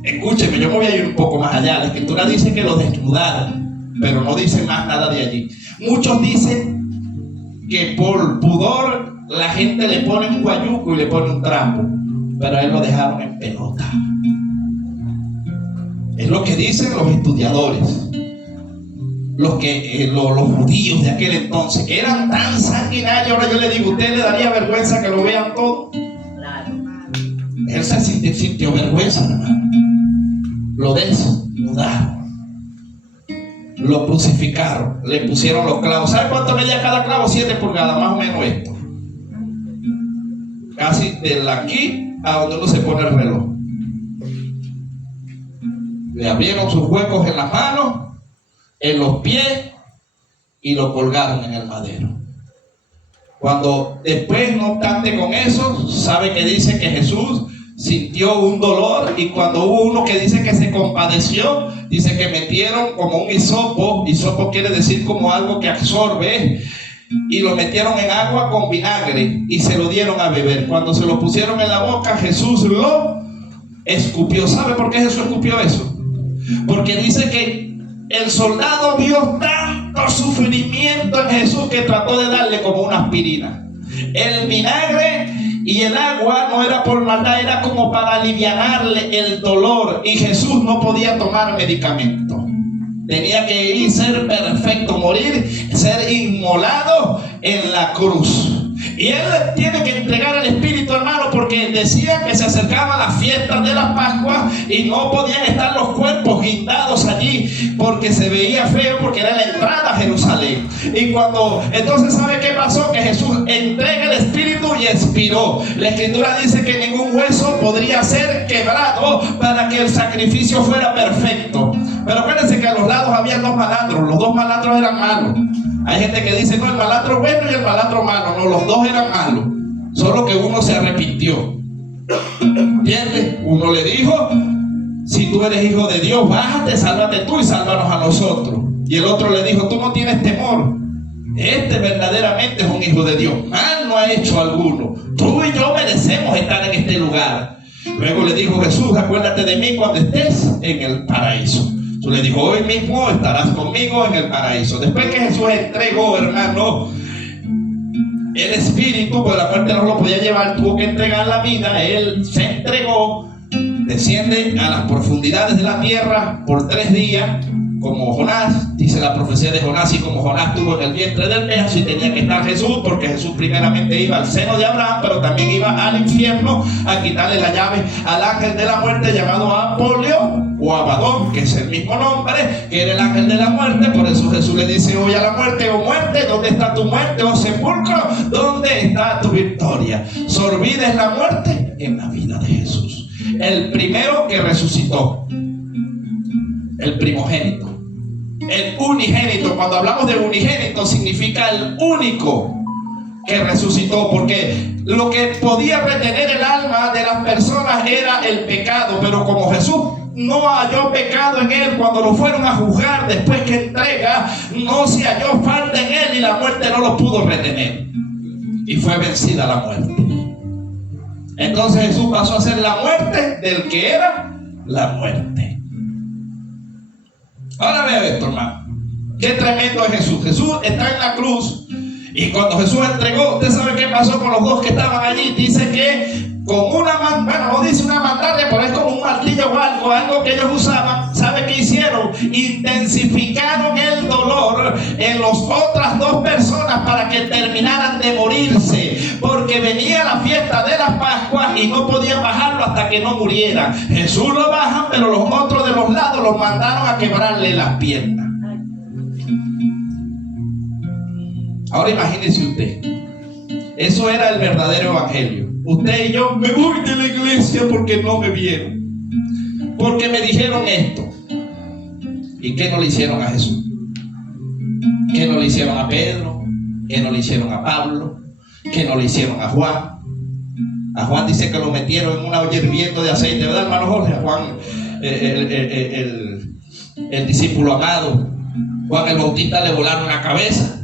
Escúcheme, yo me voy a ir un poco más allá. La escritura dice que lo desnudaron, pero no dice más nada de allí. Muchos dicen que por pudor la gente le pone un guayuco y le pone un trapo, pero a él lo dejaron en pelota. Es lo que dicen los estudiadores, los judíos de aquel entonces, que eran tan sanguinarios. Ahora yo le digo, ¿usted le daría vergüenza que lo vean todo? Él se sintió vergüenza, hermano. Lo desnudaron, lo crucificaron, le pusieron los clavos. ¿Sabe cuánto medía cada clavo? 7 pulgadas, más o menos esto. Casi de aquí a donde uno se pone el reloj. Le abrieron sus huecos en las manos, en los pies, y lo colgaron en el madero. Cuando después, no obstante con eso, sabe que dice que Jesús sintió un dolor, y cuando hubo uno que dice que se compadeció, dice que metieron como un hisopo. Hisopo quiere decir como algo que absorbe, y lo metieron en agua con vinagre y se lo dieron a beber. Cuando se lo pusieron en la boca, Jesús lo escupió. ¿Sabe por qué Jesús escupió eso? Porque dice que el soldado vio tanto sufrimiento en Jesús que trató de darle como una aspirina. El vinagre y el agua no era por maldad, era como para aliviarle el dolor, y Jesús no podía tomar medicamento. Tenía que ir, ser perfecto, morir, ser inmolado en la cruz. Y él tiene que entregar el Espíritu, hermano, porque decía que se acercaban las fiestas de la Pascua y no podían estar los cuerpos guindados allí porque se veía feo, porque era la entrada a Jerusalén. Y cuando, entonces, ¿sabe qué pasó? Que Jesús entrega el Espíritu y expiró. La Escritura dice que ningún hueso podría ser quebrado para que el sacrificio fuera perfecto. Pero acuérdense que a los lados había dos malandros. Los dos malandros eran malos. Hay gente que dice, no, el malandro bueno y el malandro malo. No, los dos eran malos. Solo que uno se arrepintió. ¿Entiendes? Uno le dijo, si tú eres hijo de Dios, bájate, sálvate tú y sálvanos a nosotros. Y el otro le dijo, tú no tienes temor. Este verdaderamente es un hijo de Dios. Mal no ha hecho alguno. Tú y yo merecemos estar en este lugar. Luego le dijo Jesús, acuérdate de mí cuando estés en el paraíso. Tú le dijo, hoy mismo estarás conmigo en el paraíso. Después que Jesús entregó, hermano, el Espíritu, pues la muerte no lo podía llevar, tuvo que entregar la vida. Él se entregó, desciende a las profundidades de la tierra por 3 días, como Jonás. Dice la profecía de Jonás, y como Jonás estuvo en el vientre del pez, así tenía que estar Jesús, porque Jesús primeramente iba al seno de Abraham, pero también iba al infierno a quitarle la llave al ángel de la muerte llamado Apolio o Abadón, que es el mismo nombre, que era el ángel de la muerte. Por eso Jesús le dice hoy a la muerte, oh muerte, ¿dónde está tu muerte? Oh sepulcro, ¿dónde está tu victoria? Sorbida es la muerte en la vida de Jesús. El primero que resucitó, el primogénito, el unigénito. Cuando hablamos de unigénito, significa el único que resucitó, porque lo que podía retener el alma de las personas era el pecado. Pero como Jesús no halló pecado en él, cuando lo fueron a juzgar después que entrega, no se halló falta en él y la muerte no lo pudo retener, y fue vencida la muerte. Entonces Jesús pasó a ser la muerte del que era la muerte. Ahora vea esto, hermano. Qué tremendo es Jesús. Jesús está en la cruz, y cuando Jesús entregó, ¿usted sabe qué pasó con los dos que estaban allí? Dice que con una mano, bueno, no dice una mandarria, pero es como un martillo o algo que ellos usaban. ¿Sabe qué hicieron? Intensificaron el dolor en las otras 2 personas para que terminaran de morirse, porque venía la fiesta de las Pascuas y no podían bajarlo hasta que no murieran. Jesús lo bajan, pero los otros de los lados los mandaron a quebrarle las piernas. Ahora imagínese usted, eso era el verdadero evangelio. Usted y yo, me voy de la iglesia porque no me vieron, porque me dijeron esto. ¿Y qué no le hicieron a Jesús? ¿Qué no le hicieron a Pedro? ¿Qué no le hicieron a Pablo? ¿Qué no le hicieron a Juan? A Juan dice que lo metieron en una olla hirviendo de aceite, ¿verdad, hermano Jorge? A Juan, el discípulo amado. Juan el Bautista le volaron la cabeza.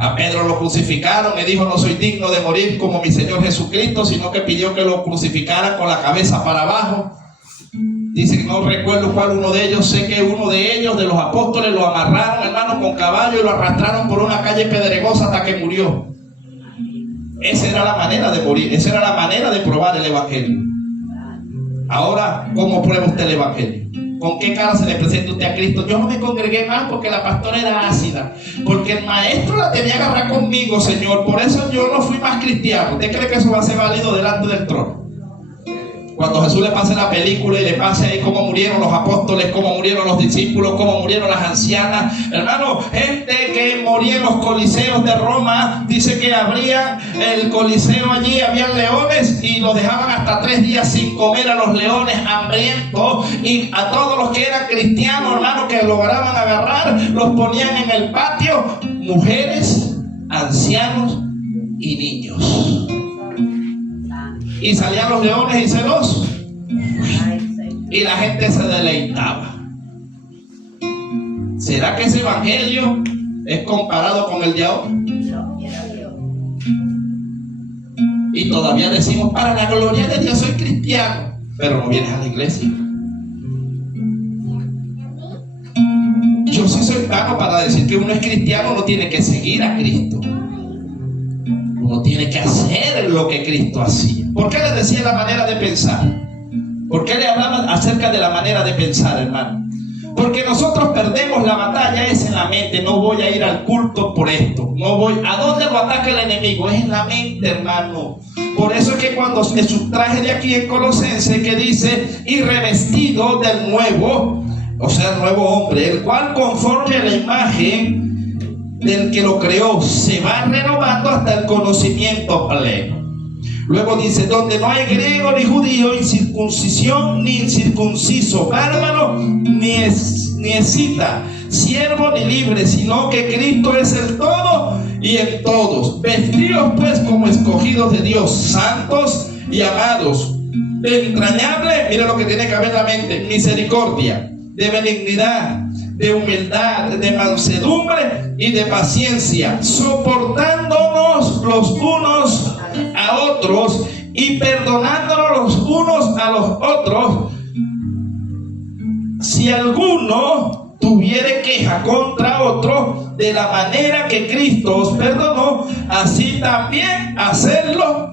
A Pedro lo crucificaron y dijo, no soy digno de morir como mi Señor Jesucristo, sino que pidió que lo crucificaran con la cabeza para abajo. Dice que no recuerdo cuál uno de ellos, sé que uno de ellos, de los apóstoles, lo amarraron, hermano, con caballo y lo arrastraron por una calle pedregosa hasta que murió. Esa era la manera de morir, esa era la manera de probar el evangelio. Ahora, ¿cómo prueba usted el evangelio? ¿Con qué cara se le presenta usted a Cristo? Yo no me congregué más porque la pastora era ácida, porque el maestro la tenía que agarrar conmigo, Señor, por eso yo no fui más cristiano. ¿Usted cree que eso va a ser válido delante del trono? Cuando Jesús le pase la película y le pase ahí cómo murieron los apóstoles, cómo murieron los discípulos, cómo murieron las ancianas, hermano, gente que moría en los coliseos de Roma. Dice que abrían el coliseo allí, habían leones y los dejaban hasta 3 días sin comer a los leones hambrientos, y a todos los que eran cristianos, hermano, que lograban agarrar, los ponían en el patio, mujeres, ancianos y niños. Y salían los leones y se los, y la gente se deleitaba. ¿Será que ese evangelio es comparado con el de ahora. Y todavía decimos, para la gloria de Dios soy cristiano, pero no vienes a la iglesia. Yo sí soy vago para decir que uno es cristiano, no tiene que seguir a Cristo. Uno tiene que hacer lo que Cristo hacía. ¿Por qué le decía la manera de pensar? ¿Por qué le hablaba acerca de la manera de pensar, hermano? Porque nosotros perdemos la batalla, es en la mente. No voy a ir al culto por esto. No voy. ¿A dónde lo ataca el enemigo? Es en la mente, hermano. Por eso es que cuando se sustraje de aquí en Colosenses, que dice, y revestido del nuevo, o sea, el nuevo hombre, el cual conforme a la imagen del que lo creó, se va renovando hasta el conocimiento pleno. Luego dice, donde no hay griego ni judío, incircuncisión ni incircunciso, bárbaro ni escita, siervo ni libre, sino que Cristo es el todo y en todos. Vestidos pues como escogidos de Dios, santos y amados, de entrañable, mira lo que tiene que haber en la mente, misericordia, de benignidad, de humildad, de mansedumbre y de paciencia, soportándonos los unos a otros y perdonándonos los unos a los otros, si alguno tuviere queja contra otro, de la manera que Cristo os perdonó, así también hacedlo.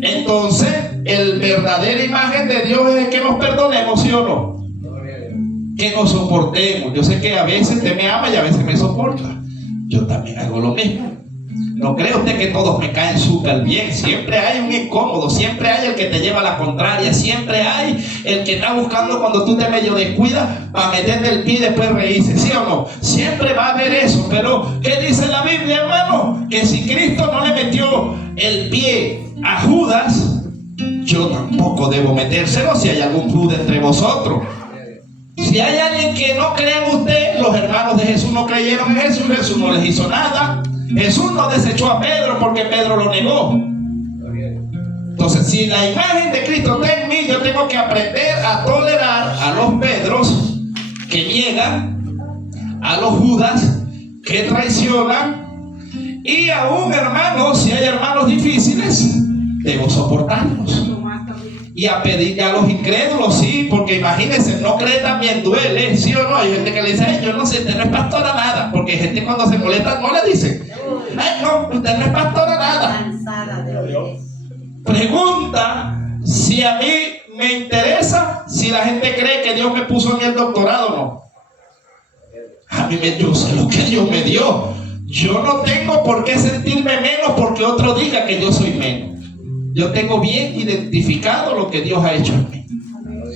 Entonces, el verdadera imagen de Dios es que nos perdonemos, ¿sí o no? Que nos soportemos. Yo sé que a veces usted me ama y a veces me soporta. Yo también hago lo mismo. No cree usted que todos me caen súper bien. Siempre hay un incómodo, siempre hay el que te lleva a la contraria, siempre hay el que está buscando cuando tú te medio descuidas para meterte el pie y después reírse, ¿sí o no? Siempre va a haber eso. Pero ¿qué dice la Biblia, hermano? Que si Cristo no le metió el pie a Judas, yo tampoco debo metérselo si hay algún Judas entre vosotros. Si hay alguien que no cree en usted, los hermanos de Jesús no creyeron en Jesús, Jesús no les hizo nada. Jesús no desechó a Pedro porque Pedro lo negó. Entonces, si la imagen de Cristo está en mí, yo tengo que aprender a tolerar a los Pedros que niegan, a los Judas que traicionan, y aún, hermanos, si hay hermanos difíciles, debo soportarlos. Y a pedirle a los incrédulos, sí, porque imagínense, no cree también duele, sí o no. Hay gente que le dice, yo no sé, usted no es pastora nada, porque hay gente cuando se molesta no le dice, no, usted no es pastora nada. Pregunta si a mí me interesa, si la gente cree que Dios me puso en el doctorado o no. A mí yo sé lo que Dios me dio. Yo no tengo por qué sentirme menos porque otro diga que yo soy menos. Yo tengo bien identificado lo que Dios ha hecho en mí.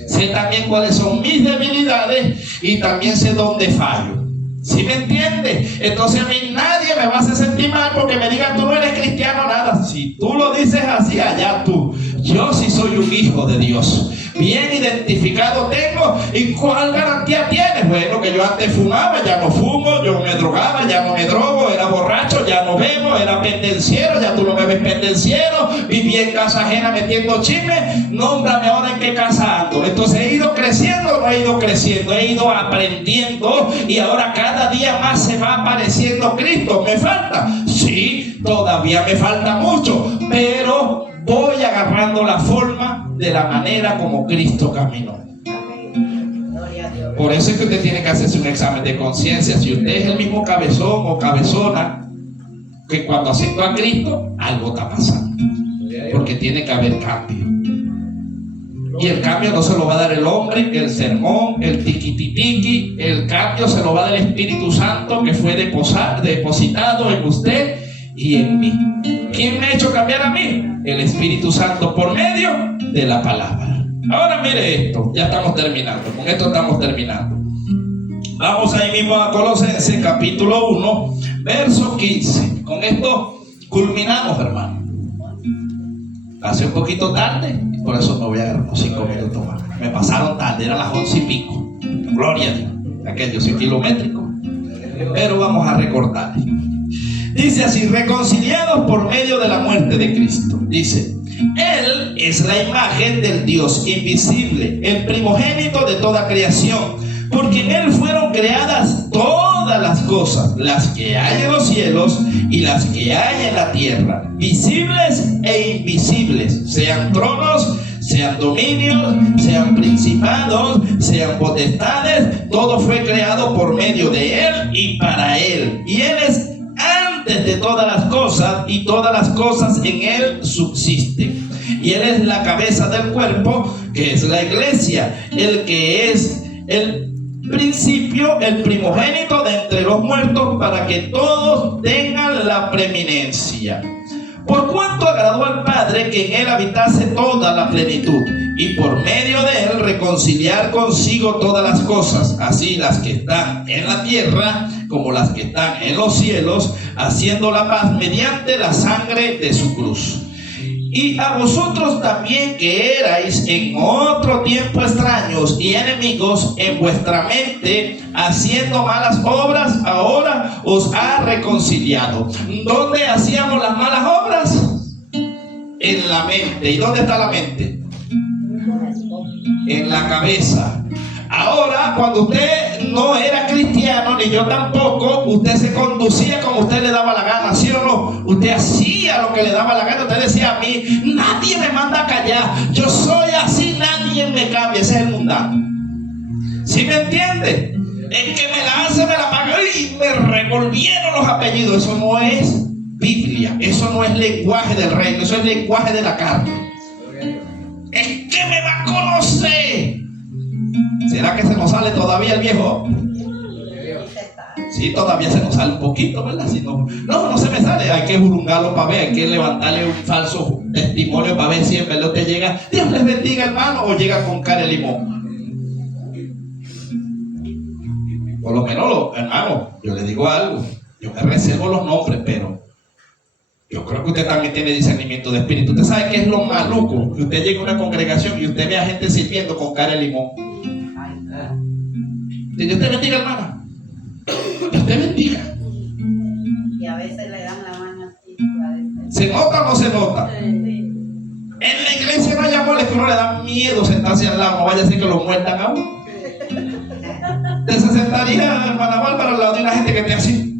Sé también cuáles son mis debilidades y también sé dónde fallo. ¿Sí me entiende? Entonces a mí nadie me va a hacer sentir mal porque me digan tú no eres cristiano, nada. Si tú lo dices así, allá tú. Yo sí soy un hijo de Dios. Bien identificado tengo. ¿Y cuál garantía tienes? Bueno, que yo antes fumaba, ya no fumo, yo me drogaba, ya no me drogo, era borracho, ya no bebo, era pendenciero, ya tú no me ves pendenciero, vivía en casa ajena metiendo chisme, nómbrame ahora en qué casa ando. Entonces he ido creciendo, no he ido creciendo, he ido aprendiendo y ahora cada día más se va apareciendo Cristo. ¿Me falta? Sí, todavía me falta mucho, pero voy agarrando la forma de la manera como Cristo caminó. Por eso es que usted tiene que hacerse un examen de conciencia. Si usted es el mismo cabezón o cabezona que cuando aceptó a Cristo, algo está pasando. Porque tiene que haber cambio. Y el cambio no se lo va a dar el hombre, el sermón, el tiquititiqui. El cambio se lo va a dar el Espíritu Santo que fue depositado en usted y en mí. ¿Quién me ha hecho cambiar a mí? El Espíritu Santo por medio de la palabra. Ahora mire esto, ya estamos terminando. Con esto estamos terminando. Vamos ahí mismo a Colosenses capítulo 1, verso 15. Con esto culminamos, hermano. Hace un poquito tarde, por eso me voy a agarrar unos 5 minutos más. Me pasaron tarde, eran las 11 y pico. Gloria a Dios. Aquello sí kilométrico. Pero vamos a recortar. Dice así, reconciliados por medio de la muerte de Cristo. Dice, Él es la imagen del Dios invisible, el primogénito de toda creación, porque en Él fueron creadas todas las cosas, las que hay en los cielos y las que hay en la tierra, visibles e invisibles, sean tronos, sean dominios, sean principados, sean potestades, todo fue creado por medio de Él y para Él. Y Él es antes de todas las cosas, y todas las cosas en Él subsisten. Y Él es la cabeza del cuerpo, que es la iglesia, el que es el principio, el primogénito de entre los muertos, para que todos tengan la preeminencia. Por cuanto agradó al Padre que en Él habitase toda la plenitud, y por medio de Él reconciliar consigo todas las cosas, así las que están en la tierra como las que están en los cielos, haciendo la paz mediante la sangre de su cruz. Y a vosotros también, que erais en otro tiempo extraños y enemigos en vuestra mente, haciendo malas obras, ahora os ha reconciliado. ¿Dónde hacíamos las malas obras? En la mente. ¿Y dónde está la mente? En la cabeza. Ahora, cuando usted no era cristiano, ni yo tampoco, usted se conducía como usted le daba la gana, ¿sí o no? Usted hacía lo que le daba la gana. Usted decía a mí, nadie me manda a callar, yo soy así, nadie me cambia. Ese es el mundano. ¿Sí me entiende? El que me la hace, me la paga. Y me revolvieron los apellidos. Eso no es Biblia, eso no es lenguaje del reino, eso es lenguaje de la carne. El que me va a conocer. ¿Será que se nos sale todavía el viejo? Sí, todavía se nos sale un poquito, ¿verdad? Si no se me sale. Hay que jurungarlo para ver, hay que levantarle un falso testimonio para ver si en verdad usted llega, Dios les bendiga, hermano, o llega con cara de limón. Por lo menos, hermano, yo le digo algo. Yo me reservo los nombres, pero yo creo que usted también tiene discernimiento de espíritu. Usted sabe qué es lo maluco, que usted llegue a una congregación y usted ve a gente sirviendo con cara de limón. Dios te bendiga, hermana. Dios te bendiga. Y a veces le dan la mano así. ¿Se nota o no se nota? Sí. En la iglesia no hay amor, es que uno le da miedo sentarse al lado. No vaya a ser que lo muerdan a uno. Usted se sentaría, hermana Bárbara, al lado de una gente que esté así.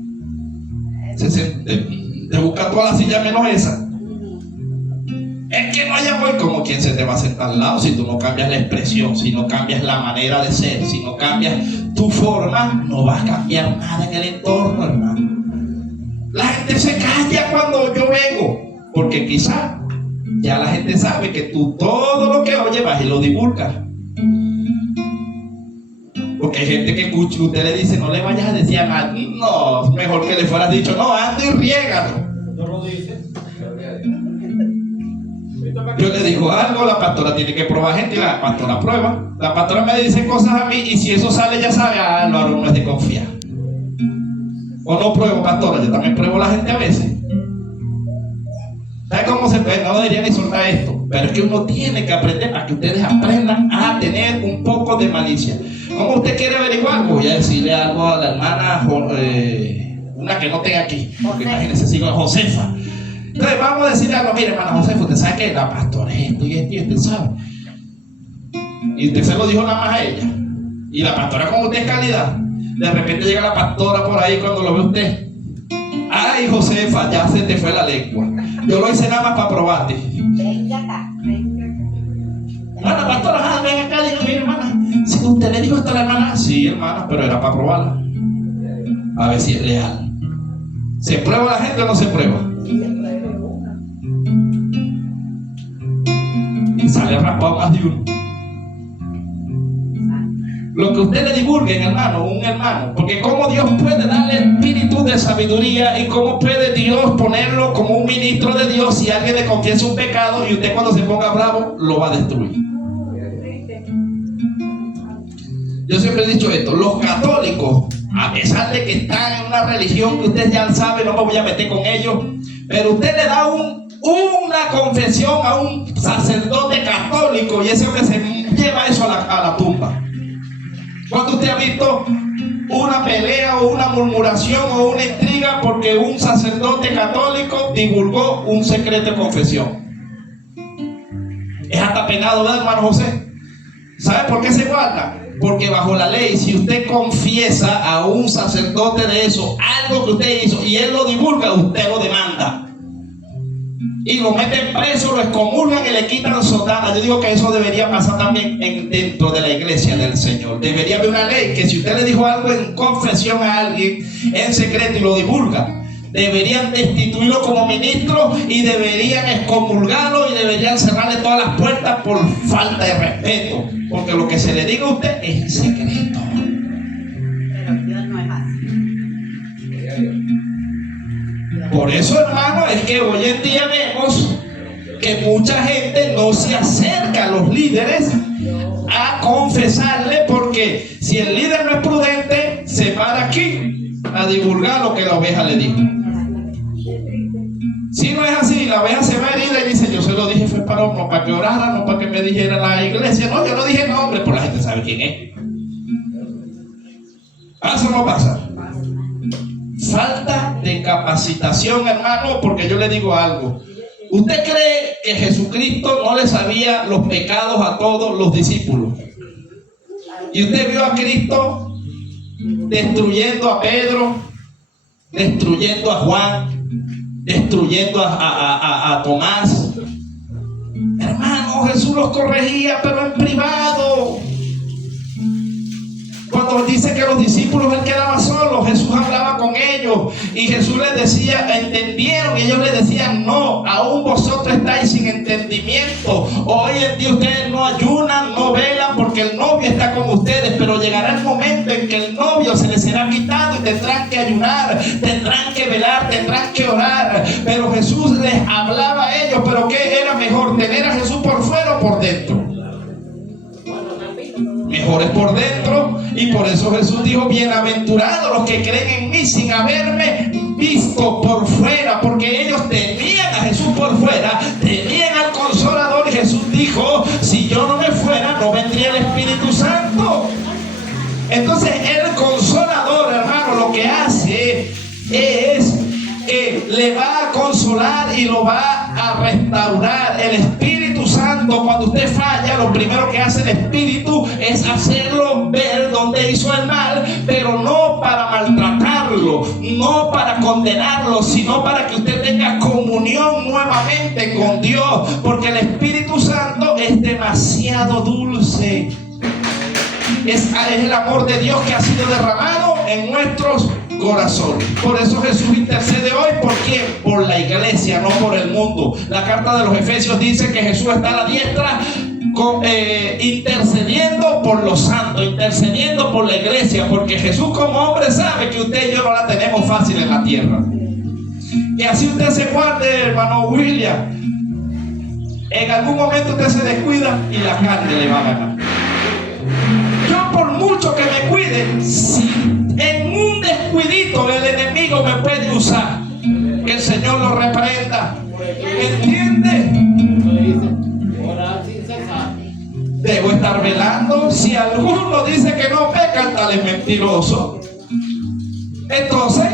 Te busca toda la silla menos esa. Es que no hay amor. Como quien se te va a sentar al lado si tú no cambias la expresión, si no cambias la manera de ser, si no cambias tu forma, no va a cambiar nada en el entorno, hermano. La gente se calla cuando yo vengo, porque quizá ya la gente sabe que tú todo lo que oye vas y lo divulgas. Porque hay gente que escucha, usted le dice, no le vayas a decir a nadie. No, mejor que le fueras dicho, no, anda y riégalo. No lo dice. Yo le digo algo, la pastora tiene que probar gente y la pastora prueba. La pastora me dice cosas a mí y si eso sale ya sabe, Álvaro no es de confiar. O no pruebo, pastora, yo también pruebo a la gente a veces. ¿Sabe cómo se puede? No debería ni soltar esto, pero es que uno tiene que aprender para que ustedes aprendan a tener un poco de malicia. ¿Cómo usted quiere averiguar? Voy a decirle algo a la hermana, una que no tenga aquí, porque imagínense, sigo a Josefa. Entonces vamos a decirle algo, mire, hermana Josefa, usted sabe que la pastora es esto y esto y usted sabe. Y usted se lo dijo nada más a ella. Y la pastora, como usted es calidad, de repente llega la pastora por ahí cuando lo ve usted. Ay, Josefa, ya se te fue la lengua. Yo lo hice nada más para probarte. Venga acá, venga acá. Hermana, pastora, ven acá, diga, mire, hermana, si usted le dijo esto a la hermana, sí, hermana, pero era para probarla. A ver si es leal. ¿Se prueba la gente o no se prueba? Y sale raspado más de uno. Lo que usted le divulgue, hermano, un hermano, porque cómo Dios puede darle espíritu de sabiduría y cómo puede Dios ponerlo como un ministro de Dios si alguien le confiesa un pecado y usted cuando se ponga bravo lo va a destruir. Yo siempre he dicho esto, los católicos, a pesar de que están en una religión que usted ya sabe, no me voy a meter con ellos, pero usted le da una confesión a un sacerdote católico y ese hombre se lleva eso a la tumba. ¿Cuándo usted ha visto una pelea o una murmuración o una intriga porque un sacerdote católico divulgó un secreto de confesión? Es hasta penado, ¿verdad, hermano José? ¿Sabe por qué se guarda? Porque bajo la ley, si usted confiesa a un sacerdote de eso, algo que usted hizo, y él lo divulga, usted lo demanda. Y lo meten preso, lo excomulgan y le quitan sotana. Yo digo que eso debería pasar también dentro de la iglesia del Señor. Debería haber una ley que si usted le dijo algo en confesión a alguien en secreto y lo divulga, deberían destituirlo como ministro y deberían excomulgarlo y deberían cerrarle todas las puertas por falta de respeto. Porque lo que se le diga a usted es en secreto. Pero Dios no es así. Por eso, hermano, es que hoy en día vemos que mucha gente no se acerca a los líderes a confesarle, porque si el líder no es prudente, se para aquí a divulgar lo que la oveja le dijo. Si no es así, la oveja se va herida y dice: yo se lo dije, fue no para que orara, no para que me dijera la iglesia. No, yo no dije nombre, pues la gente sabe quién es. ¿Pasa o no pasa? Falta de capacitación, hermano, porque yo le digo algo. ¿Usted cree que Jesucristo no le sabía los pecados a todos los discípulos? Y usted vio a Cristo destruyendo a Pedro, destruyendo a Juan, destruyendo a Tomás. Hermano, Jesús los corregía, pero en privado. Cuando dice que los discípulos él quedaba solo, Jesús hablaba con ellos y Jesús les decía, entendieron, y ellos le decían: no, aún vosotros estáis sin entendimiento. Hoy en día ustedes no ayunan, no velan, porque el novio está con ustedes, pero llegará el momento en que el novio se les será quitado y tendrán que ayunar, tendrán que velar, tendrán que orar. Pero Jesús les hablaba a ellos. ¿Pero qué era mejor, tener a Jesús por fuera o por dentro? Mejor es por dentro, y por eso Jesús dijo: bienaventurados los que creen en mí sin haberme visto por fuera, porque ellos tenían a Jesús por fuera, tenían al Consolador, y Jesús dijo: si yo no me fuera, no vendría el Espíritu Santo. Entonces el Consolador, hermano, lo que hace es que le va a consolar y lo va a restaurar. El Espíritu Santo, cuando usted falla, lo primero que hace el Espíritu es hacerlo ver dónde hizo el mal, pero no para maltratarlo, no para condenarlo, sino para que usted tenga comunión nuevamente con Dios, porque el Espíritu Santo es demasiado dulce. Es el amor de Dios que ha sido derramado en nuestros corazones. Por eso Jesús intercede hoy. ¿Por quién? Por la iglesia, no por el mundo. La carta de los Efesios dice que Jesús está a la diestra intercediendo por los santos, intercediendo por la iglesia, porque Jesús como hombre sabe que usted y yo no la tenemos fácil en la tierra. Y así usted se guarde, hermano William, en algún momento usted se descuida y la carne le va a ganar. Yo, por mucho que me cuide, si en un descuidito el enemigo me puede usar, que el Señor lo reprenda. ¿Entiende? Debo estar velando. Si alguno dice que no peca, tal es mentiroso. Entonces,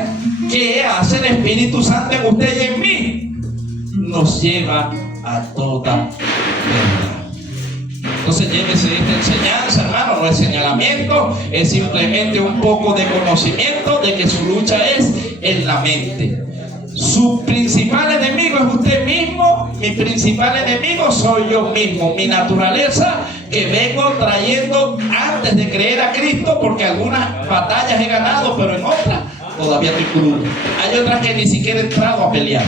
¿qué hace el Espíritu Santo en usted y en mí? Nos lleva a toda verdad. Entonces llévese esta enseñanza, hermano, no es señalamiento, es simplemente un poco de conocimiento de que su lucha es en la mente. Su principal enemigo es usted mismo, mi principal enemigo soy yo mismo, mi naturaleza que vengo trayendo antes de creer a Cristo, porque algunas batallas he ganado, pero en otras todavía estoy crudo. Hay otras que ni siquiera he entrado a pelear.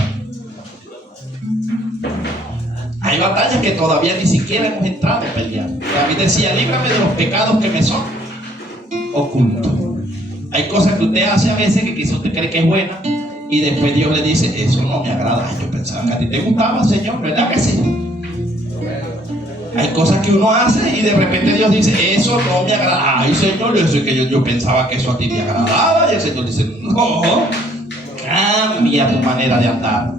Hay batallas que todavía ni siquiera hemos entrado a pelear. David decía: líbrame de los pecados que me son ocultos. Hay cosas que usted hace a veces que quizás usted cree que es buena, y después Dios le dice: eso no me agrada. Yo pensaba que a ti te gustaba, Señor, ¿verdad que sí? Hay cosas que uno hace y de repente Dios dice: eso no me agrada. Ay, Señor, yo pensaba que eso a ti te agradaba. Y el Señor dice: no, cambia tu manera de andar,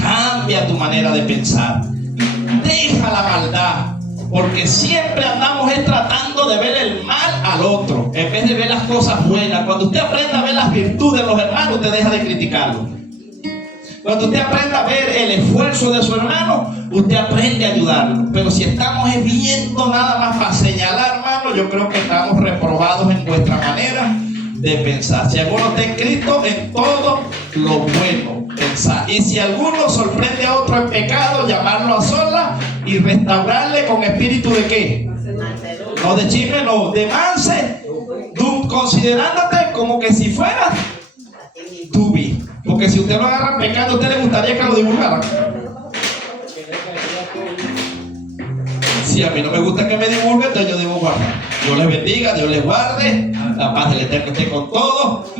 cambia tu manera de pensar. Deja la maldad, porque siempre andamos tratando de ver el mal al otro en vez de ver las cosas buenas. Cuando usted aprenda a ver las virtudes de los hermanos, usted deja de criticarlos. Cuando usted aprenda a ver el esfuerzo de su hermano, usted aprende a ayudarlo. Pero si estamos viendo nada más para señalar, hermano, hermano, yo creo que estamos reprobados en nuestra manera de pensar. Si alguno está en Cristo, en todo lo bueno pensar. Y si alguno sorprende a otro en pecado, llamarlo a solas y restaurarle con espíritu de ¿qué? No de chisme, no, de mansedumbre, considerándote como que si fueras tú mismo. Porque si usted lo agarra pecando, ¿a usted le gustaría que lo divulgaran? Si a mí no me gusta que me divulguen, entonces yo debo guardar. Dios les bendiga, Dios les guarde, la paz del Eterno esté con todos.